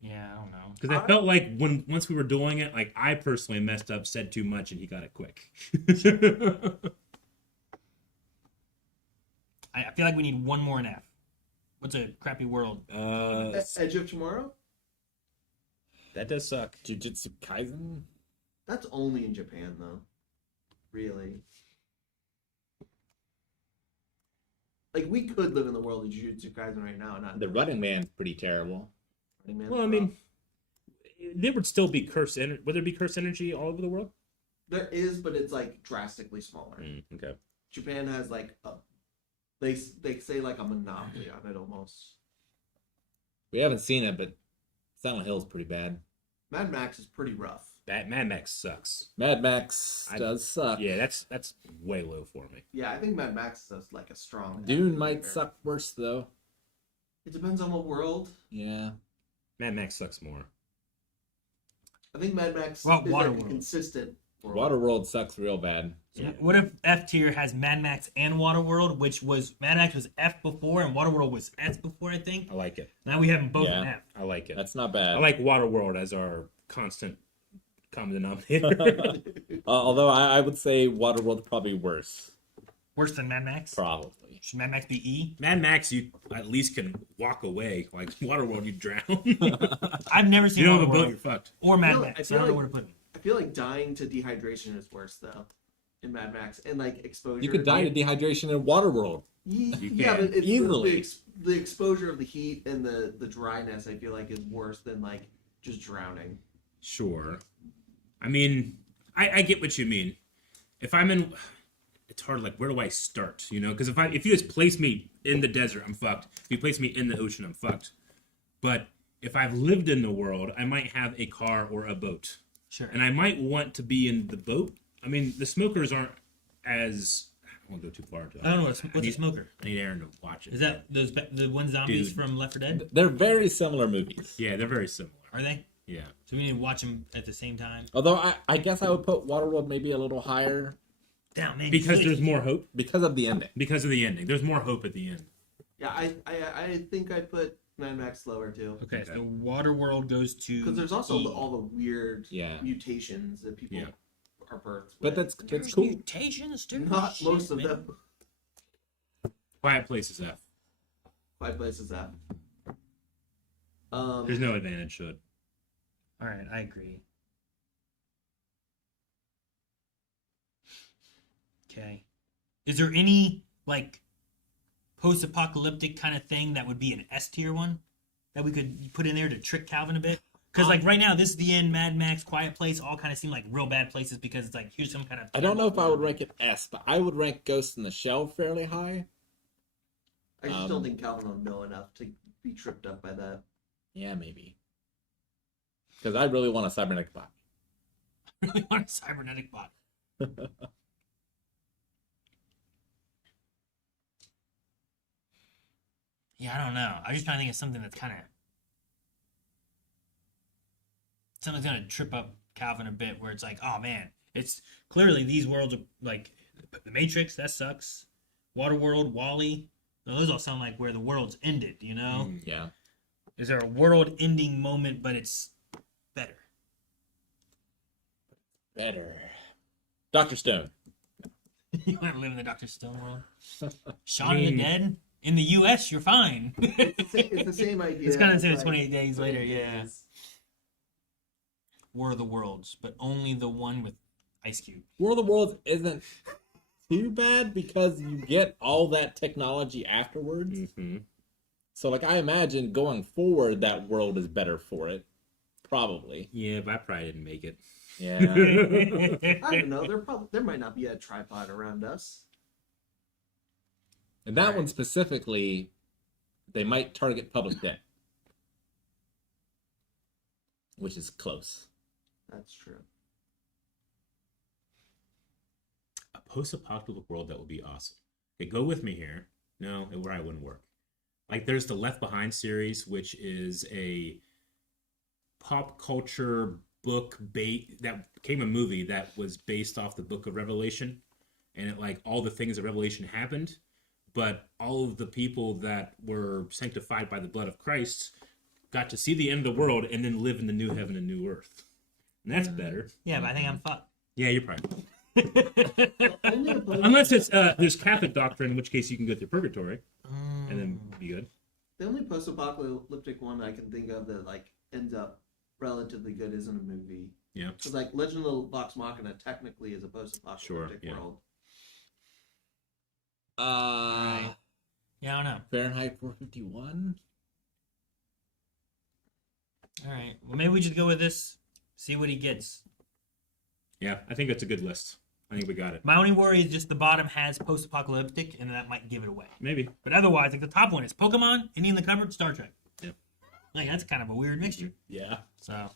Yeah, I don't know. Because I felt like once we were doing it, like I personally messed up, said too much, and he got it quick. I feel like we need one more and a half. What's a crappy world? Edge of Tomorrow? That does suck. Jujutsu Kaisen. That's only in Japan, though. Really. Like, we could live in the world of Jujutsu Kaisen right now and not. The Running Man's pretty terrible. Running Man's Well, I rough. mean, there would still be curse energy. Would there be curse energy all over the world? There is, but it's like drastically smaller. Okay. Japan has like a. They say like a monopoly on it almost. We haven't seen it, but Silent Hill's pretty bad. Mad Max is pretty rough. Mad Max sucks. Mad Max does suck. Yeah, that's way low for me. Yeah, I think Mad Max does like a strong. Dune might suck worse though. It depends on what world. Yeah. Mad Max sucks more. I think Mad Max Well, is like a Waterworld. consistent world. Waterworld sucks real bad. Yeah. What if F tier has Mad Max and Waterworld, which was Mad Max was F before and Waterworld was S before, I think. I like it. Now we have them both Yeah. in F. I like it. That's not bad. I like Waterworld as our constant common denominator. Although I would say Waterworld's probably worse. Worse than Mad Max? Probably. Should Mad Max be E? Mad Max, you at least can walk away. Like Waterworld, you drown. I've never seen You don't have a boat, Waterworld you're fucked. or Mad feel- Max. I I, feel don't know like- where to put them. I feel like dying to dehydration is worse though in Mad Max and like exposure. You could die to dehydration in Waterworld. Yeah, can. but it's Easily. the exposure of the heat and the dryness. I feel like is worse than like just drowning. Sure. I mean, I get what you mean. If I'm in, it's hard. Like, where do I start? You know, because if you just place me in the desert, I'm fucked. If you place me in the ocean, I'm fucked. But if I've lived in the world, I might have a car or a boat, Sure. and I might want to be in the boat. I mean, the smokers aren't as. I won't go too far into it. I don't know what's a smoker. I need Aaron to watch it. Is that the one zombies Dude. from Left 4 Dead? They're very similar movies. Yeah, they're very similar. Are they? Yeah. So we need to watch them at the same time. Although I guess I would put Waterworld maybe a little higher Damn, man. Because there's more hope. because of the ending. Because of the ending. There's more hope at the end. Yeah, I think I'd put Mad Max lower too. Okay, so Waterworld goes to Because there's also E. all the weird Yeah. mutations that people Yeah. are birthed But with. that's There's cool. mutations, dude. Not Shit, most of man. them. Quiet Place is F. 5 places that. There's no advantage to it. All right, I agree. Okay. Is there any like post-apocalyptic kind of thing that would be an S tier one that we could put in there to trick Calvin a bit? Because like right now, this is the end. Mad Max, Quiet Place, all kind of seem like real bad places because it's like here's some kind of. I don't know if I would rank it S, but I would rank Ghost in the Shell fairly high. I just don't think Calvin will know enough to be tripped up by that. Yeah, maybe. Because I really want a cybernetic bot. really want a cybernetic bot. Yeah, I don't know. I'm just trying to think of something that's kind of something's gonna trip up Calvin a bit, where it's like, oh man, it's clearly these worlds are like the Matrix. That sucks. Waterworld, Wall-E. Those all sound like where the world's ended. You know, Yeah. is there a world-ending moment, but it's better? Better. Dr. Stone. You want to live in the Dr. Stone world? Shaun of the Dead? In the U.S., you're fine. It's the same idea. It's kind of the same as, as 28 days later, yeah. days. War of the Worlds, but only the one with Ice Cube. War of the Worlds isn't too bad because you get all that technology afterwards. Mm-hmm. So, like, I imagine going forward, that world is better for it. Probably. Yeah, but I probably didn't make it. Yeah. I don't know. There might not be a tripod around us. And that one specifically, they might target public debt. Which is close. That's true. A post-apocalyptic world that would be awesome. Okay, go with me here. No, it probably wouldn't work. Like, there's the Left Behind series, which is a pop culture book that became a movie that was based off the Book of Revelation, and it, like, all the things of Revelation happened, but all of the people that were sanctified by the blood of Christ got to see the end of the world and then live in the new heaven and new earth. And that's better. Yeah, but I think I'm fucked. Yeah, you're probably. Only a bunch- Unless it's there's Catholic doctrine, in which case you can go through purgatory and then be good. The only post-apocalyptic one I can think of that like ends up relatively good isn't a movie. Yeah. Because like Legend of the Vox Machina technically is a post-apocalyptic Sure, yeah. world. Right. Yeah, I don't know. Fahrenheit 451. All right. Well, maybe we just go with this. See what he gets. Yeah, I think that's a good list. I think we got it. My only worry is just the bottom has post-apocalyptic, and that might give it away. Maybe. But otherwise, like the top one is Pokemon, Indian in the Cupboard, Star Trek. Yep. Like that's kind of a weird mixture. Yeah. So, all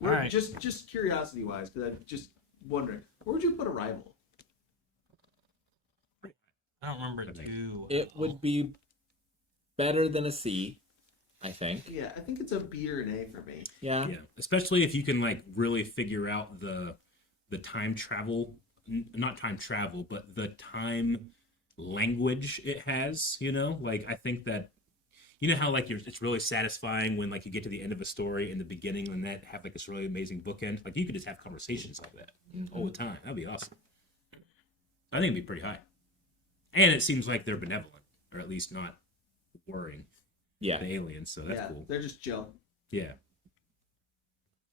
Where, right. Just curiosity wise, because I'm just wondering, where would you put Arrival? I don't remember it I think too. It would be better than a C, I think. Yeah, I think it's a B or an A for me. Yeah. Yeah, especially if you can like really figure out the time travel, not time travel, but the time language it has. You know, like I think that you know how like it's really satisfying when like you get to the end of a story in the beginning and that have like this really amazing bookend. Like you could just have conversations like that all the time. That'd be awesome. I think it'd be pretty high. And it seems like they're benevolent, or at least not worrying Yeah. the aliens, so that's yeah, cool. they're just chill. Yeah.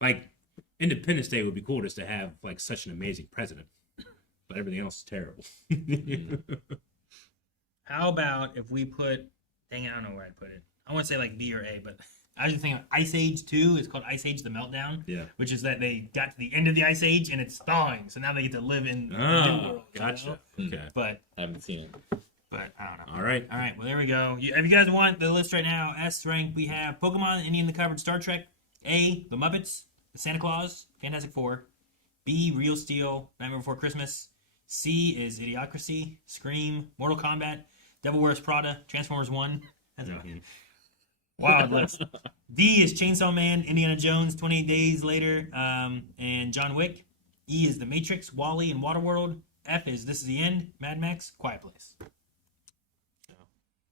Like, Independence Day would be cool just to have, like, such an amazing president. But everything else is terrible. How about if we put? Dang, I don't know where I'd put it. I want to say like B or A, but I was just thinking Ice Age 2. It's called Ice Age: The Meltdown. Yeah. Which is that they got to the end of the Ice Age and it's thawing, so now they get to live in the new Oh, world. you gotcha. know? Okay. But I haven't seen it. I don't know. All right. All right, well, there we go. If you guys want the list right now, S rank, we have Pokemon, Indian in the Cupboard, Star Trek. A, The Muppets, The Santa Claus, Fantastic Four. B, Real Steel, Nightmare Before Christmas. C is Idiocracy, Scream, Mortal Kombat, Devil Wears Prada, Transformers 1. That's a wild list. D is Chainsaw Man, Indiana Jones, 28 Days Later, and John Wick. E is The Matrix, Wall-E, and Waterworld. F is This Is the End, Mad Max, Quiet Place.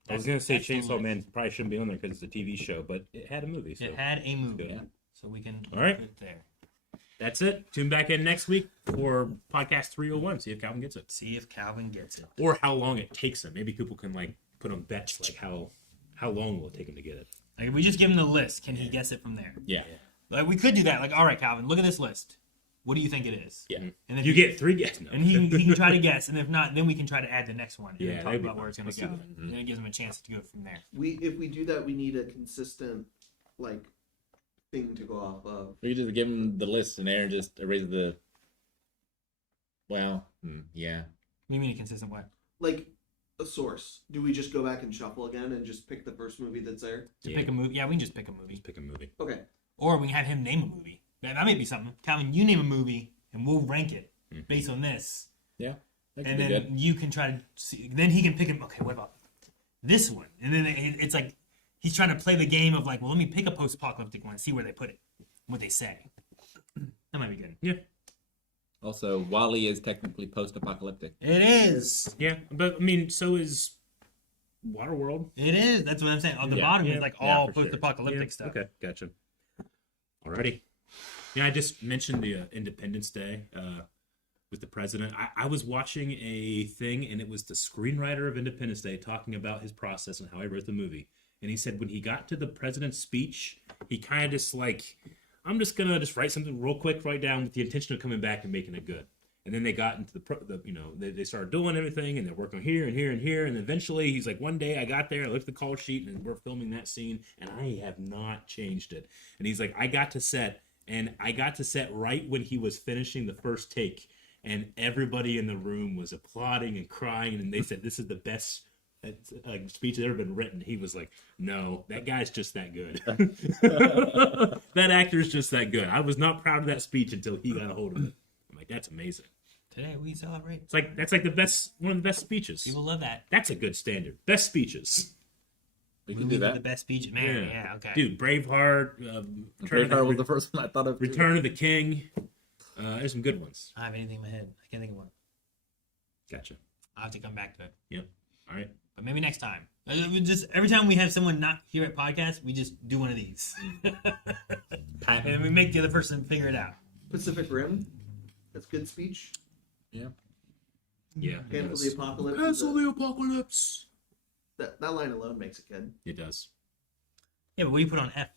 I was going to say That's the Chainsaw list. Man probably shouldn't be on there because it's a TV show, but it had a movie. So It had a movie, good. so we can All right. put it there. that's it. Tune back in next week for podcast 301. See if Calvin gets it. See if Calvin gets it. Or how long it takes him. Maybe people can, like, put on bets, like, how long will it take him to get it. Like if we just give him the list, can he guess it from there? Yeah. Like we could do that. Like, all right, Calvin, look at this list. What do you think it is? Yeah. And if You get 3 guesses. No. and he can try to guess, and if not, then we can try to add the next one. And Yeah, then talk that'd be about where fun. it's going Let's to do go. that. And then it gives him a chance to go from there. If we do that, we need a consistent like thing to go off of. We could just give him the list and Aaron just erase the. Well, yeah. What do you mean a consistent way? Like a source. Do we just go back and shuffle again and just pick the first movie that's there? To Yeah. pick a movie? Yeah, we can just pick a movie. Just pick a movie. Okay. Or we can have him name a movie. That may be something. Calvin, you name a movie, and we'll rank it based on this. Yeah. That could And be then good. you can try to see. Then he can pick him. Okay, what about this one? And then it's like he's trying to play the game of like, well, let me pick a post-apocalyptic one and see where they put it, what they say. That might be good. Yeah. Also, Wall-E is technically post-apocalyptic. It is. Yeah. But, I mean, so is Waterworld. It is. That's what I'm saying. On the Yeah, bottom yeah, is like yeah, all for sure. post-apocalyptic Yeah, stuff. Okay, gotcha. Alrighty. Yeah, I just mentioned the Independence Day with the president. I was watching a thing, and it was the screenwriter of Independence Day talking about his process and how he wrote the movie. And he said when he got to the president's speech, he kind of just like, I'm just gonna just write something real quick, write down with the intention of coming back and making it good. And then they got into they started doing everything, and they're working here and here and here. And eventually, he's like, one day I got there, I looked at the call sheet, and we're filming that scene, and I have not changed it. And he's like, I got to set right when he was finishing the first take, and everybody in the room was applauding and crying, and they said, this is the best speech that's ever been written. He was like, no, that guy's just that good. That actor's just that good. I was not proud of that speech until he got a hold of it. I'm like, that's amazing. Today we celebrate. It's like that's like one of the best speeches. People love that. That's a good standard. Best speeches. We can Movie do with that. The best speech, man. Yeah, okay. Dude, Braveheart. Braveheart was the first one I thought of. Return of the King. There's some good ones. I don't have anything in my head. I can't think of one. Gotcha. I'll have to come back to it. Yep. All right. But maybe next time. We just every time we have someone not here at podcast, we just do one of these, and then we make the other person figure it out. Pacific Rim. That's good speech. Yeah. Yeah. Cancel the apocalypse. Cancel the apocalypse. That line alone makes it good. It does. Yeah, but what do you put on F?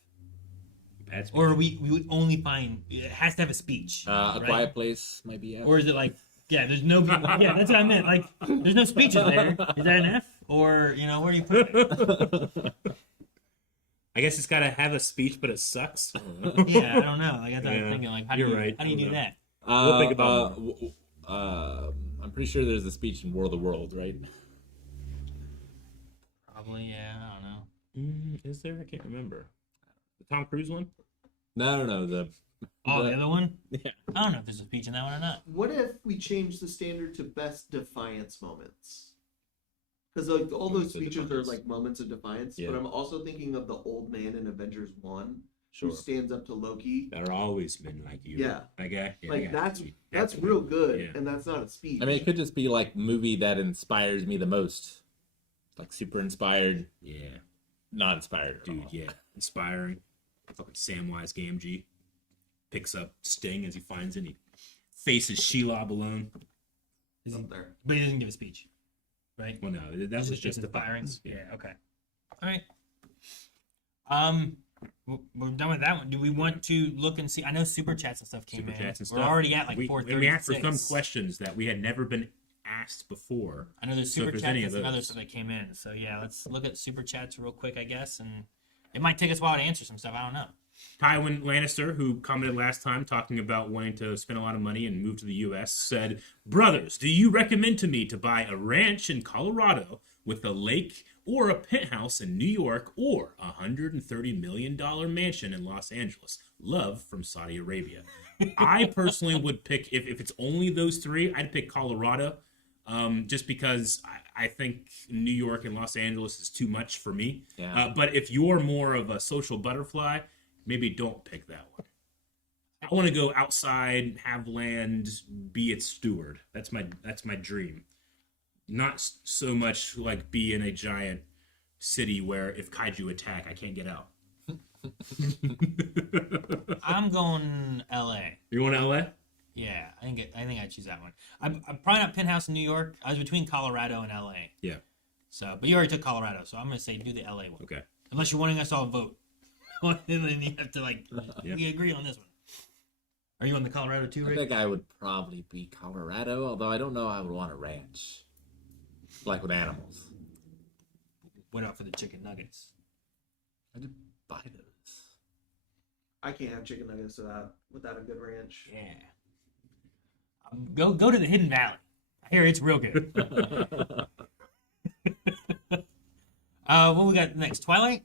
Bad speech. Or we would only find it has to have a speech. A right? Quiet Place might be F. Or is it like there's no yeah, that's what I meant. Like there's no speeches there. Is that an F? Or where do you put it? I guess it's got to have a speech, but it sucks. Yeah, I don't know. Like I was thinking, like how do You're you right. how do you do that? We'll think about I'm pretty sure there's a speech in War of the Worlds, right? Probably, yeah. I don't know. Is there? I can't remember. The Tom Cruise one? No. The other one? Yeah. I don't know if there's a speech in that one or not. What if we change the standard to best defiance moments? Because like all those Moments of speeches are defiance. like moments of defiance, Yeah. but I'm also thinking of the old man in Avengers 1 Sure. who stands up to Loki. That are always been like you. Yeah. That guy? Yeah, Like that guy. that's real good, Yeah. and that's not a speech. I mean, it could just be like movie that inspires me the most. Like super inspired, Yeah. not inspired at Dude, all. yeah. Inspiring. Fucking Samwise Gamgee picks up Sting as he finds it. And he faces Shelob alone. Is he, up there. but he doesn't give a speech, right? Well, no, that was just inspiring. defiance. Yeah. Okay. All right. We're done with that one. Do we want to look and see? I know super chats and stuff came Super in. chats and We're stuff. already at like we 4:36. and we asked for some questions that we had never been asked before. I know there's So if super there's chats any and of some other those. stuff that came in. So yeah, let's look at super chats real quick, I guess, and it might take us a while to answer some stuff. I don't know. Tywin Lannister, who commented last time talking about wanting to spend a lot of money and move to the U.S., said, "Brothers, do you recommend to me to buy a ranch in Colorado with a lake or a penthouse in New York or a $130 million mansion in Los Angeles? Love from Saudi Arabia." I personally would pick, if it's only those three, I'd pick Colorado. Just because I think New York and Los Angeles is too much for me. Yeah. But if you're more of a social butterfly, maybe don't pick that one. I want to go outside, have land, be its steward. That's my dream. Not so much like be in a giant city where if kaiju attack, I can't get out. I'm going L.A. You want LA? Yeah, I think I choose that one. I'm probably not penthouse in New York. I was between Colorado and L.A. Yeah. So, but you already took Colorado, so I'm gonna say do the L.A. one. Okay. Unless you're wanting us all to vote, and then you have to like Yeah. we agree on this one. Are you on the Colorado too, I Rick? think I would probably be Colorado, although I don't know I would want a ranch. Like with animals. What about for the chicken nuggets? I did buy those. I can't have chicken nuggets without a good ranch. Yeah. Go to the Hidden Valley. I hear it's real good. What we got next? Twilight?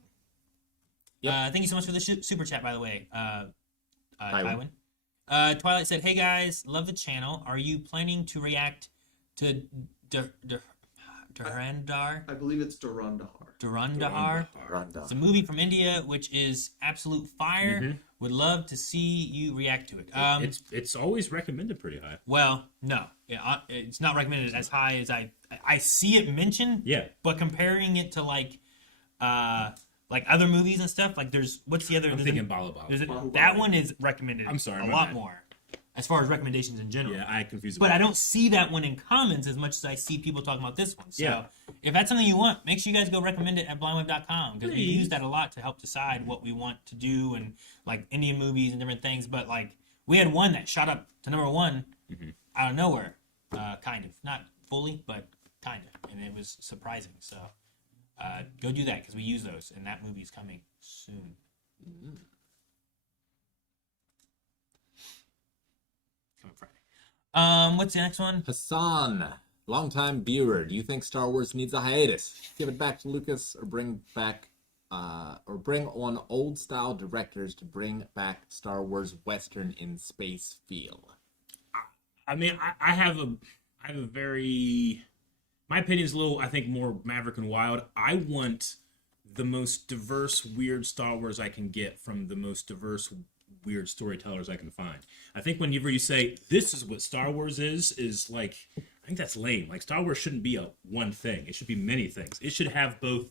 Yep. Thank you so much for the super chat, by the way, Tywin. Tywin. Twilight said, "Hey guys, love the channel. Are you planning to react to Durandar? I believe it's Durandahar. Durandahar? Rhonda. It's a movie from India, which is absolute fire. Mhm. Would love to see you react to it. It's always recommended pretty high. Well, no, it's not recommended as high as I see it mentioned. Yeah. But comparing it to like other movies and stuff, like what's the other? I'm thinking Bala Bala. That one is recommended. I'm sorry, a my lot bad. more, as far as recommendations in general. Yeah, I confused it. But I don't see that one in comments as much as I see people talking about this one. So Yeah. if that's something you want, make sure you guys go recommend it at blindweb.com because we Please. use that a lot to help decide what we want to do and like Indian movies and different things. But like we had one that shot up to number one out of nowhere, kind of, not fully, but kind of, and it was surprising. So go do that because we use those, and that movie's coming soon. Coming Friday. What's the next one? Hassan, longtime viewer. Do you think Star Wars needs a hiatus? Give it back to Lucas, or bring on old style directors to bring back Star Wars Western in space feel. I mean, I have a very, my opinion is a little, I think, more Maverick and Wild. I want the most diverse, weird Star Wars I can get from the most diverse, weird storytellers I can find. I think whenever you say, this is what Star Wars is like, I think that's lame. Like, Star Wars shouldn't be a one thing. It should be many things. It should have both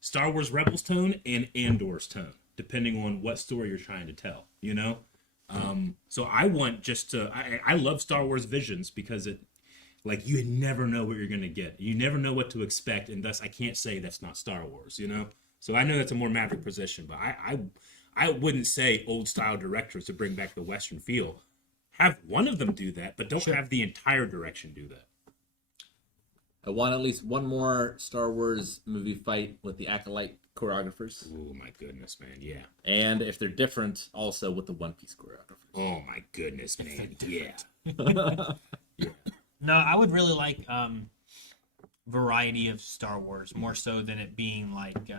Star Wars Rebels tone and Andor's tone, depending on what story you're trying to tell, you know? So I want just to, I love Star Wars Visions because it, like, you never know what you're going to get. You never know what to expect, and thus I can't say that's not Star Wars, you know? So I know that's a more Maverick position, but I wouldn't say old-style directors to bring back the Western feel. Have one of them do that, but don't have the entire direction do that. I want at least one more Star Wars movie fight with the Acolyte choreographers. Oh, my goodness, man, yeah. And if they're different, also with the One Piece choreographers. Oh, my goodness, man, yeah. Yeah. No, I would really like variety of Star Wars more so than it being like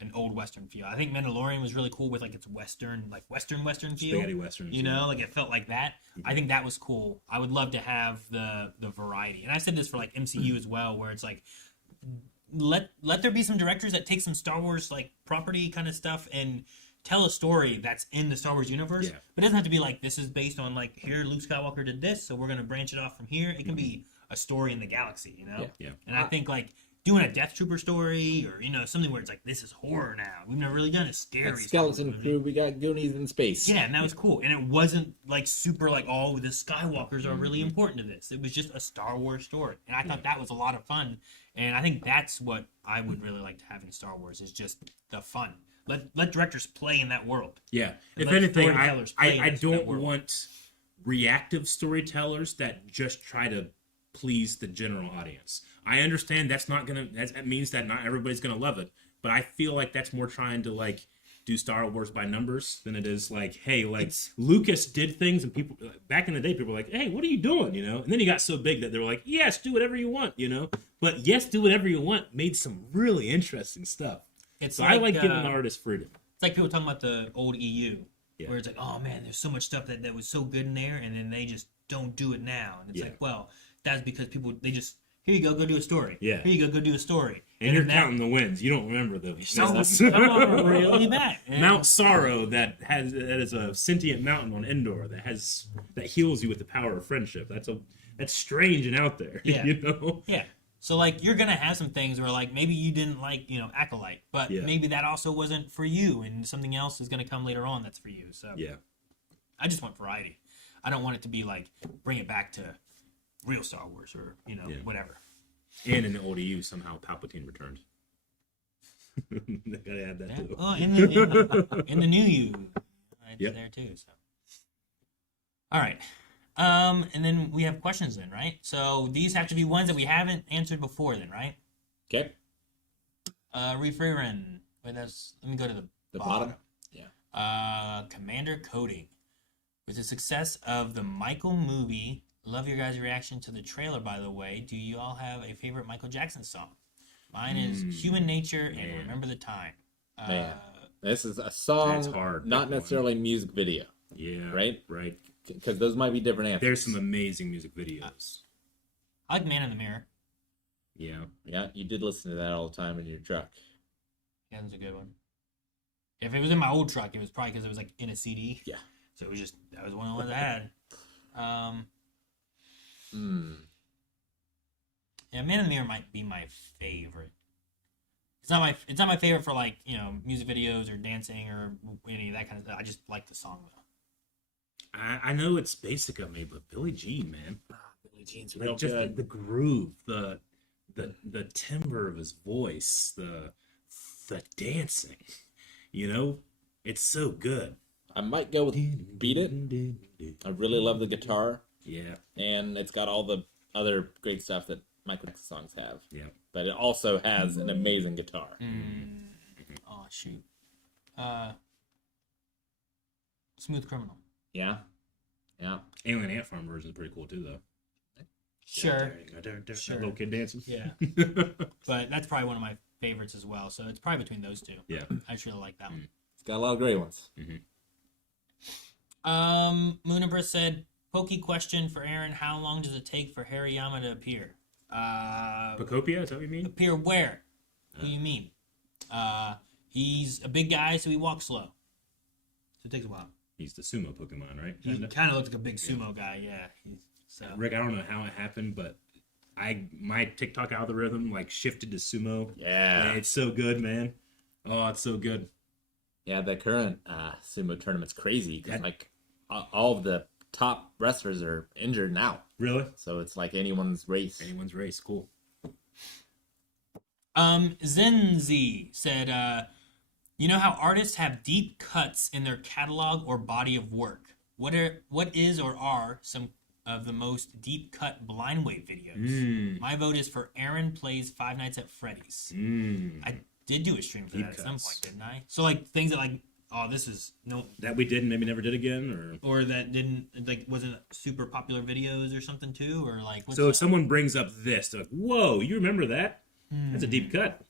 an old Western feel. I think Mandalorian was really cool with like its Western, like Western feel. Spaghetti Westerns. You know, like it felt like that. I think that was cool. I would love to have the variety. And I said this for like MCU as well, where it's like let there be some directors that take some Star Wars like property kind of stuff and tell a story that's in the Star Wars universe. Yeah. But it doesn't have to be like this is based on like here Luke Skywalker did this, so we're gonna branch it off from here. It can be a story in the galaxy, you know? Yeah. And I think like doing a Death Trooper story or, you know, something where it's like this is horror now. We've never really done a scary Like Skeleton Star Wars Crew, we got Goonies in space. Yeah, and that was cool. And it wasn't like super like, oh, the Skywalkers are really important to this. It was just a Star Wars story. And I thought that was a lot of fun. And I think that's what I would really like to have in Star Wars is just the fun. Let directors play in that world. Yeah. And If let anything, storytellers play in I that don't world. want reactive storytellers that just try to please the general audience. I understand that means that not everybody's gonna love it, but I feel like that's more trying to like do Star Wars by numbers than it is like, hey, like Lucas did things and people back in the day, people were like, hey, what are you doing, you know? And then he got so big that they were like, yes, do whatever you want, you know? But yes, do whatever you want made some really interesting stuff. So I like giving the artist freedom. It's like people talking about the old EU, Yeah. where it's like, oh man, there's so much stuff that was so good in there, and then they just don't do it now. And it's Yeah. like, well, that's because people, they just, here you go do a story. Yeah. Here you go do a story. And you're then counting the wins. You don't remember the really bad. And Mount Sorrow that is a sentient mountain on Endor that heals you with the power of friendship. That's strange and out there. Yeah. You know? Yeah. So like you're gonna have some things where like maybe you didn't like, you know, Acolyte, but Yeah. maybe that also wasn't for you, and something else is gonna come later on that's for you. So Yeah. I just want variety. I don't want it to be like bring it back to real Star Wars or, you know, Yeah. whatever. And in the old EU, somehow Palpatine returned. They gotta add that Yeah. too. Well, in the new you, it's Yep. there too. So, all right, and then we have questions then, right? So these have to be ones that we haven't answered before, then, right? Okay. Refrieren. Wait, let me go to the bottom? Yeah. Commander Coding. With the success of the Michael movie, love your guys' reaction to the trailer, by the way. Do you all have a favorite Michael Jackson song? Mine is Human Nature and Man. Remember the Time. Man. This is a song, That's hard. not That necessarily music video, Yeah. right? Right. Because those might be different answers. There's some amazing music videos. I like Man in the Mirror. Yeah. Yeah, you did listen to that all the time in your truck. Yeah, that's a good one. If it was in my old truck, it was probably because it was like in a CD. Yeah. So it was just, that was one of the ones I had. Yeah, Man in the Mirror might be my favorite. It's not my favorite for like, you know, music videos or dancing or any of that kind of stuff. I just like the song though. I know it's basic of me, but Billie Jean, man. Billie Jean's Like just the groove, the timbre of his voice, the dancing. You know? It's so good. I might go with Beat It. I really love the guitar, Yeah. and it's got all the other great stuff that Michael Jackson songs have. Yeah. But it also has an amazing guitar. Oh shoot. Smooth Criminal. Yeah. Yeah. Alien Ant Farm version is pretty cool too, though. Sure. That little kid dancing. Yeah. But that's probably one of my favorites as well. So it's probably between those two. Yeah. I just really like that one. It's got a lot of great ones. Moon Empress said, Pokey question for Aaron: how long does it take for Hariyama to appear? Pocopia, is that what you mean? Appear where? What do you mean? He's a big guy, so he walks slow. So it takes a while. He's the sumo Pokemon, right? He kind of looks like a big sumo guy, yeah. So Rick, I don't know how it happened, but my TikTok algorithm like shifted to sumo. Yeah. And it's so good, man. Oh, it's so good. Yeah, the current sumo tournament's crazy because like all of the top wrestlers are injured now, Really? so it's like anyone's race. Anyone's race, cool. Zenzi said, you know how artists have deep cuts in their catalog or body of work? What is or are some of the most deep cut blind wave videos? My vote is for Aaron Plays Five Nights at Freddy's. I did do a stream for Deep that at some cuts. point, didn't I? So like things that like, oh, this is no, That we did and maybe never did again, or that didn't like wasn't super popular videos or something too, or like. What's so if that? someone brings up this, they're like, "Whoa, you remember that? That's a deep cut."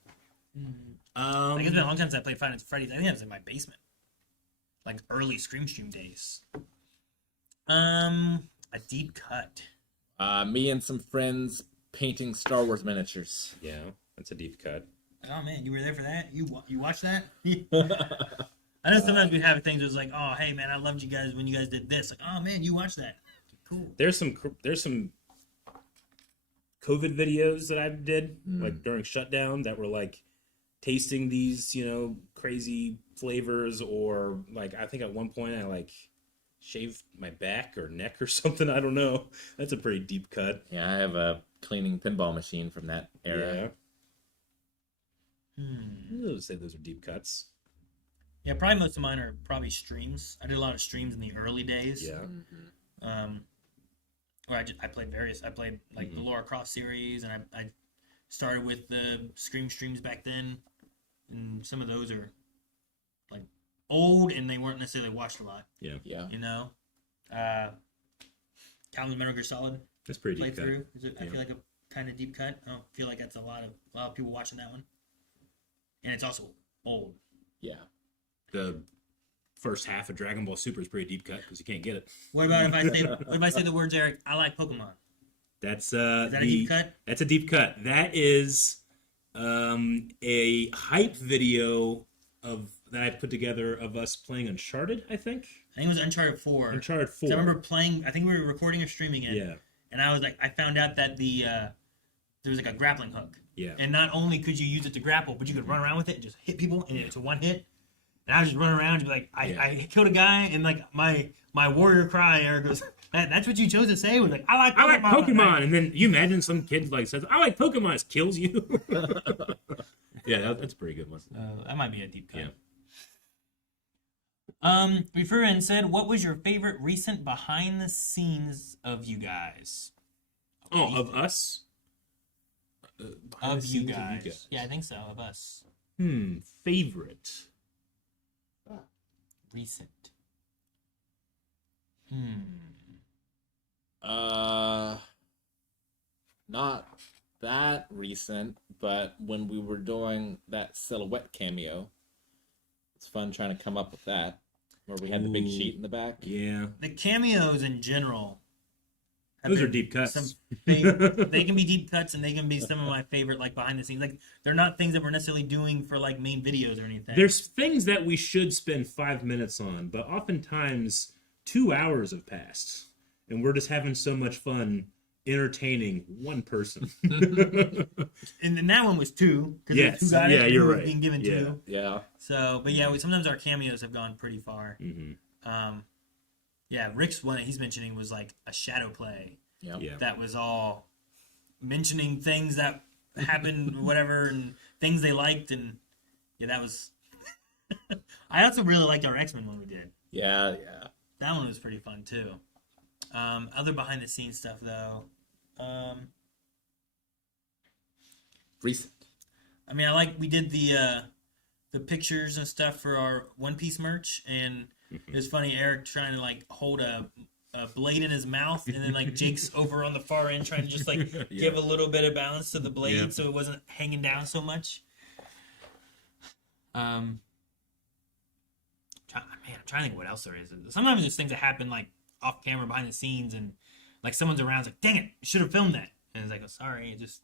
I think it's been a long time since I played Five Nights at Freddy's. I think that was in my basement, like early Scream Stream days. A deep cut. Me and some friends painting Star Wars miniatures. Yeah, that's a deep cut. Oh man, you were there for that? You watched that? I know sometimes we have things that's like, oh hey man, I loved you guys when you guys did this. Like, oh man, you watched that? Cool. There's some COVID videos that I did like during shutdown that were like tasting these, crazy flavors, or like I think at one point I like shaved my back or neck or something. I don't know. That's a pretty deep cut. Yeah, I have a cleaning pinball machine from that era. Yeah. I would say those are deep cuts. Yeah, probably most of mine are probably streams. I did a lot of streams in the early days. Yeah. Where I played various. I played like the Laura Croft series, and I started with the Scream streams back then, and some of those are like old and they weren't necessarily watched a lot. Yeah. Yeah. You know, Calvin's Metal Gear Solid That's pretty deep cut. playthrough. Is it? I Yeah. feel like a kind of deep cut. I don't feel like that's a lot of people watching that one, and it's also old. Yeah. The first half of Dragon Ball Super is pretty deep cut because you can't get it. What about if I say the words, Eric? I like Pokemon. That's Is that a deep cut? That's a deep cut. That is a hype video that I put together of us playing Uncharted, I think. I think it was Uncharted 4. Uncharted 4. So I remember playing. I think we were recording or streaming it. Yeah. And I was like, I found out that there was like a grappling hook. Yeah. And not only could you use it to grapple, but you could run around with it and just hit people, and it's a one hit. And I was just running around and be like, I killed a guy, and like my warrior cry, Eric goes, that's what you chose to say? Was like, I like Pokemon. And then you imagine some kid like says, I like Pokemon, it kills you. Yeah, that's a pretty good one. That might be a deep cut. Yeah. Referrin said, what was your favorite recent behind the scenes of you guys? Oh, of us? Of you guys. Yeah, I think so. Of us. Favorite. Recent. Not that recent, but when we were doing that silhouette cameo, it's fun trying to come up with that, where we had the big sheet in the back. Yeah. The cameos in general. have Those are been deep cuts. They can be deep cuts, and they can be some of my favorite, like behind the scenes. Like they're not things that we're necessarily doing for like main videos or anything. There's things that we should spend 5 minutes on, but oftentimes 2 hours have passed, and we're just having so much fun entertaining one person. and then that one was 2 because Yes. two guys Yeah, who you're were right. being given Yeah. 2. Yeah. So, but yeah, sometimes our cameos have gone pretty far. Mm-hmm. Yeah, Rick's one that he's mentioning was like a shadow play. Yep. Yeah. That was all mentioning things that happened, whatever, and things they liked, and yeah, that was. I also really liked our X-Men one we did. Yeah, yeah. That one was pretty fun too. Other behind the scenes stuff though. Recent. I mean, we did the pictures and stuff for our One Piece merch, and it was funny. Eric trying to like hold a blade in his mouth, and then like Jake's over on the far end trying to just like give a little bit of balance to the blade so it wasn't hanging down so much. I'm trying to think what else there is. Sometimes there's things that happen like off camera behind the scenes and like someone's around, it's like, dang it, you should have filmed that. And it's like, oh, sorry, it just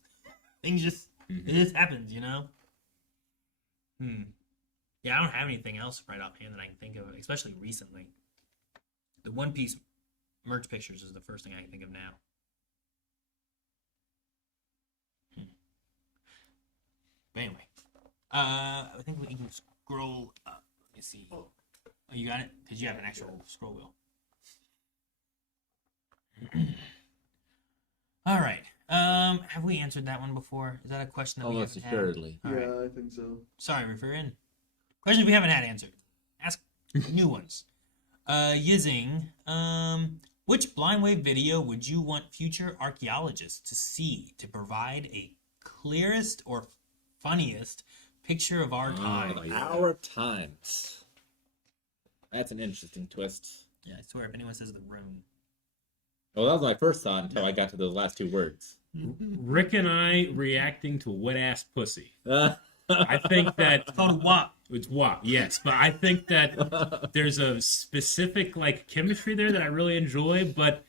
things just it just happens, you know. Yeah, I don't have anything else right offhand that I can think of, especially recently. The One Piece merch pictures is the first thing I can think of now. But anyway, I think we can scroll up. Let me see. Oh, you got it? Because you have an actual scroll wheel. All right. Have we answered that one before? Is that a question that Almost we haven't assuredly. had? All right. Yeah, I think so. Sorry, referring. Questions we haven't had answered. Ask new ones. Yizing, which blind wave video would you want future archaeologists to see to provide a clearest or funniest picture of our time? Our times. That's an interesting twist. Yeah, I swear, if anyone says the room. Well, that was my first thought until I got to those last two words. Rick and I reacting to wet ass pussy. I think that It's called WAP. it's WAP, yes, but I think that there's a specific like chemistry there that I really enjoy. But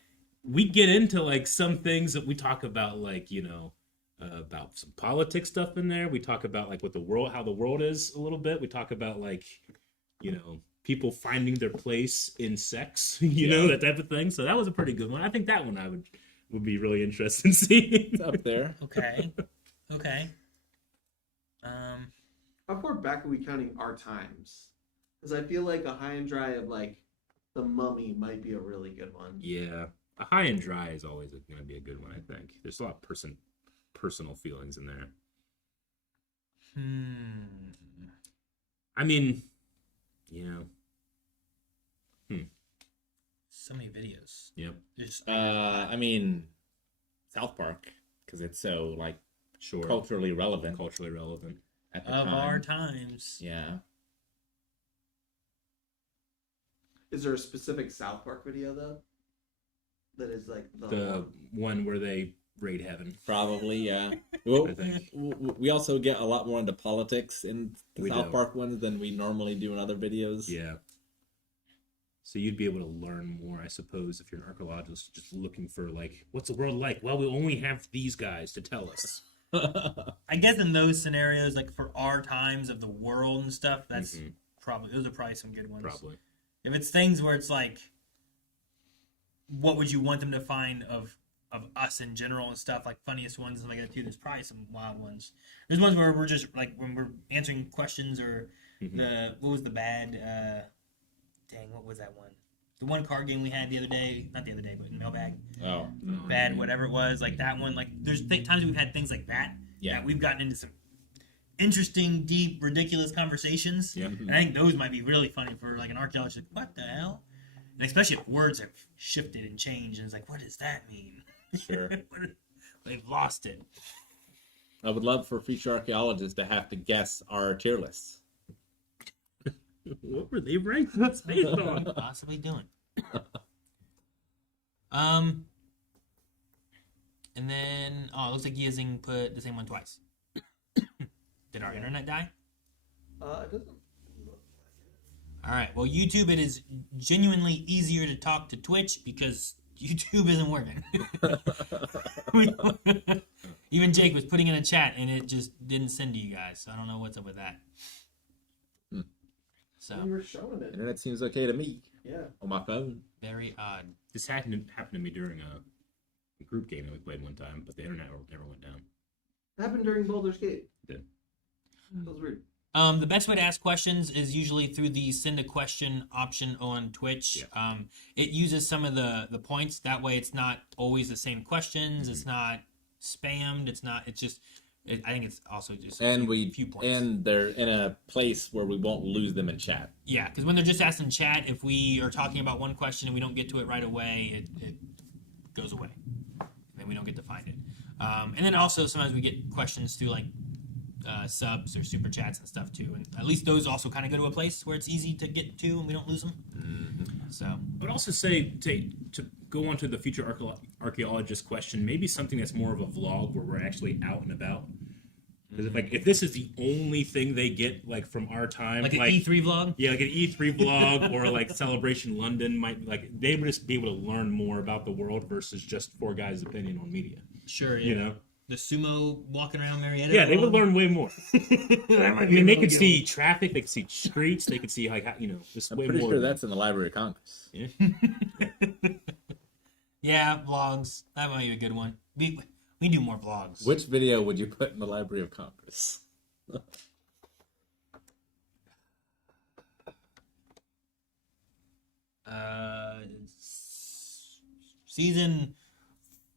we get into like some things that we talk about, like about some politics stuff in there. We talk about like what the world, how the world is a little bit. We talk about like people finding their place in sex, that type of thing. So that was a pretty good one. I think that one I would be really interested in seeing. It's up there. Okay. How far back are we counting our times? Because I feel like a high and dry of like the Mummy might be a really good one. Yeah, a high and dry is always going to be a good one. I think there's a lot of personal feelings in there. I mean, So many videos. Yep. I mean, South Park, because it's so like Sure. culturally relevant at the Of time. our times. Yeah. Is there a specific South Park video though? That is like The one where they raid heaven. Probably, yeah. Well, I think. we also get a lot more into politics in the We South do. Park ones than we normally do in other videos. Yeah. So you'd be able to learn more, I suppose, if you're an archaeologist, just looking for like, what's the world like? Well, we only have these guys to tell us. I guess in those scenarios, like for our times of the world and stuff, that's Mhm. those are probably some good ones. Probably. If it's things where it's like, what would you want them to find of us in general and stuff, like funniest ones and like that too, there's probably some wild ones. There's ones where we're just like when we're answering questions or what was the bad what was that one? The one card game we had the other day, not the other day, but in Mailbag. Oh. Bad, whatever it was, like that one. Like there's times we've had things like that. Yeah. That we've gotten into some interesting, deep, ridiculous conversations. Yeah. And I think those might be really funny for like an archaeologist. Like, what the hell? And especially if words have shifted and changed, and it's like, what does that mean? Sure. They've lost it. I would love for future archaeologists to have to guess our tier lists. What were they ranked based on? Possibly doing. And then it looks like Yizing put the same one twice. Did our internet die? It doesn't. All right. Well, YouTube, it is genuinely easier to talk to Twitch because YouTube isn't working. Even Jake was putting in a chat and it just didn't send to you guys. So I don't know what's up with that. So We were showing it. Internet seems okay to me Yeah. on my phone. very odd. This happened to me during a group game that we played one time, but the internet never went down. It happened during Baldur's Gate. It did. That was weird. The best way to ask questions is usually through the send a question option on Twitch. Yeah. It uses some of the points. That way it's not always the same questions. It's not spammed. I think it's also just And a few points. and they're in a place where we won't lose them in chat. Yeah, because when they're just asked in chat, if we are talking about one question and we don't get to it right away, it goes away. And then we don't get to find it. And then also sometimes we get questions through like subs or super chats and stuff too. And at least those also kind of go to a place where it's easy to get to and we don't lose them. So I would also say to go on to the future archaeologist question, maybe something that's more of a vlog where we're actually out and about. Because if this is the only thing they get like from our time, like an E3 vlog. Yeah, like an E3 vlog or like Celebration London might they would just be able to learn more about the world versus just four guys' opinion on media. Sure, yeah. You know, the sumo walking around Marietta. yeah, they would learn way more. I mean, they could see one. traffic, they could see streets, they could see like just I'm way pretty more. sure that's in the Library of Congress. Yeah. Yeah, vlogs. That might be a good one. We do more vlogs. Which video would you put in the Library of Congress? Season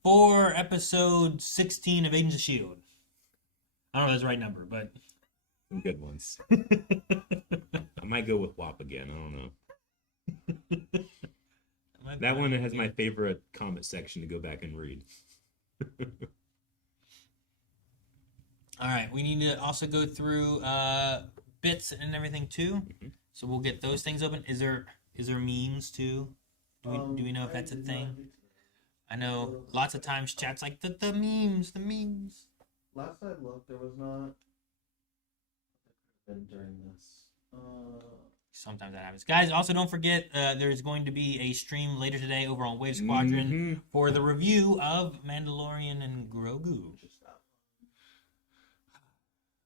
4, episode 16 of Agents of S.H.I.E.L.D. I don't know if that's the right number, but... Some good ones. I might go with WAP again. I don't know. That one has my favorite comment section to go back and read. All right, we need to also go through bits and everything too. Mm-hmm. So we'll get those things open. Is there memes too? Do we know if that's a thing? I know lots of times chat's like the memes. Last I looked, there was not. Been during this. Sometimes that happens. Guys, also don't forget there's going to be a stream later today over on Wave Squadron for the review of Mandalorian and Grogu.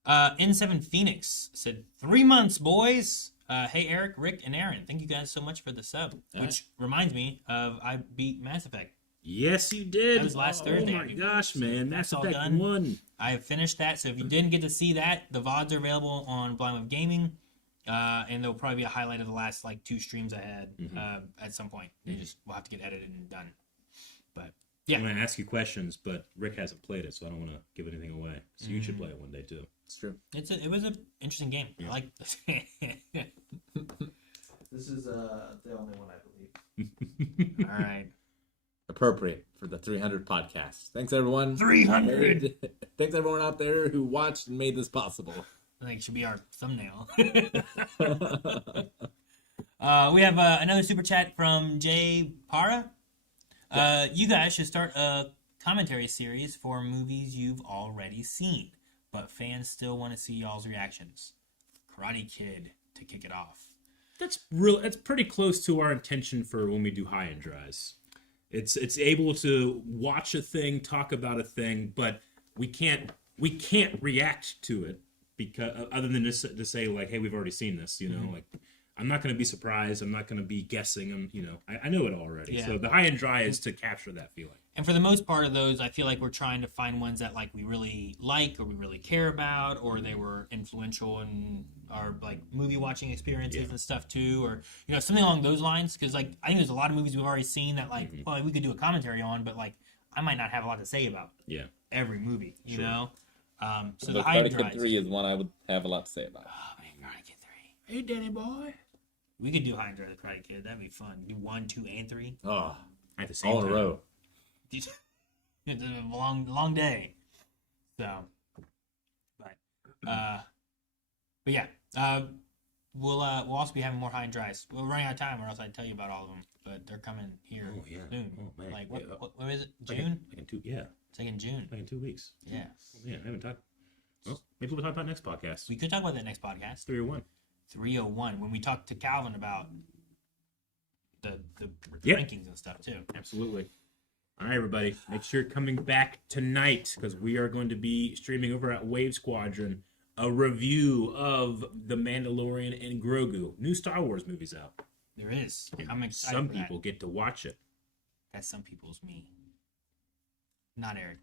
N7 Phoenix said 3 months, boys. Hey Eric, Rick, and Aaron, thank you guys so much for the sub. Which reminds me of I beat Mass Effect. Yes, you did. That was last Thursday. Oh my gosh, man, Mass all Effect done. 1. I have finished that, so if you didn't get to see that, the VODs are available on Blind Wave Gaming. And there'll probably be a highlight of the last 2 streams I had at some point. We'll have to get edited and done. But yeah, I'm gonna ask you questions, but Rick hasn't played it, so I don't want to give anything away. So you should play it one day too. It's true. It was an interesting game. Yeah. I like this. This is the only one I believe. All right. Appropriate for the 300 podcast. Thanks everyone. 300. Thanks everyone out there who watched and made this possible. I think it should be our thumbnail. We have another super chat from Jay Para. You guys should start a commentary series for movies you've already seen, but fans still want to see y'all's reactions. Karate Kid to kick it off. That's pretty close to our intention for when we do high and dries. It's able to watch a thing, talk about a thing, but we can't react to it because other than just to say like, hey, we've already seen this, you know, like I'm not going to be surprised. I'm not going to be guessing. I know it already. Yeah. So the high and dry is to capture that feeling. And for the most part of those, I feel like we're trying to find ones that we really like or we really care about, or they were influential in our movie watching experiences and stuff too, or something along those lines. Because I think there's a lot of movies we've already seen that well, we could do a commentary on, but I might not have a lot to say about every movie. You know, so the high and Karate dries. Kid 3 is one I would have a lot to say about. Oh man, Karate Kid 3. Hey, Danny boy. We could do high and dry the Karate Kid. That'd be fun. Do 1, 2, and 3. Oh, At the same all in time. a row. It's a long day. So, but yeah, we'll also be having more high and dries. We're running out of time, or else I'd tell you about all of them. But they're coming here Oh, yeah. soon. Oh, man. What is it? June? Like in June. in 2 weeks. Yeah. Yeah, I haven't talked. Well, maybe we'll talk about next podcast. We could talk about that next podcast. 301. 301 when we talk to Calvin about the Yeah. rankings and stuff too. Absolutely. All right, everybody. Make sure you're coming back tonight because we are going to be streaming over at Wave Squadron a review of The Mandalorian and Grogu. New Star Wars movies out. There is. I'm excited. Some for that. people get to watch it. That's some people's me. Not Eric.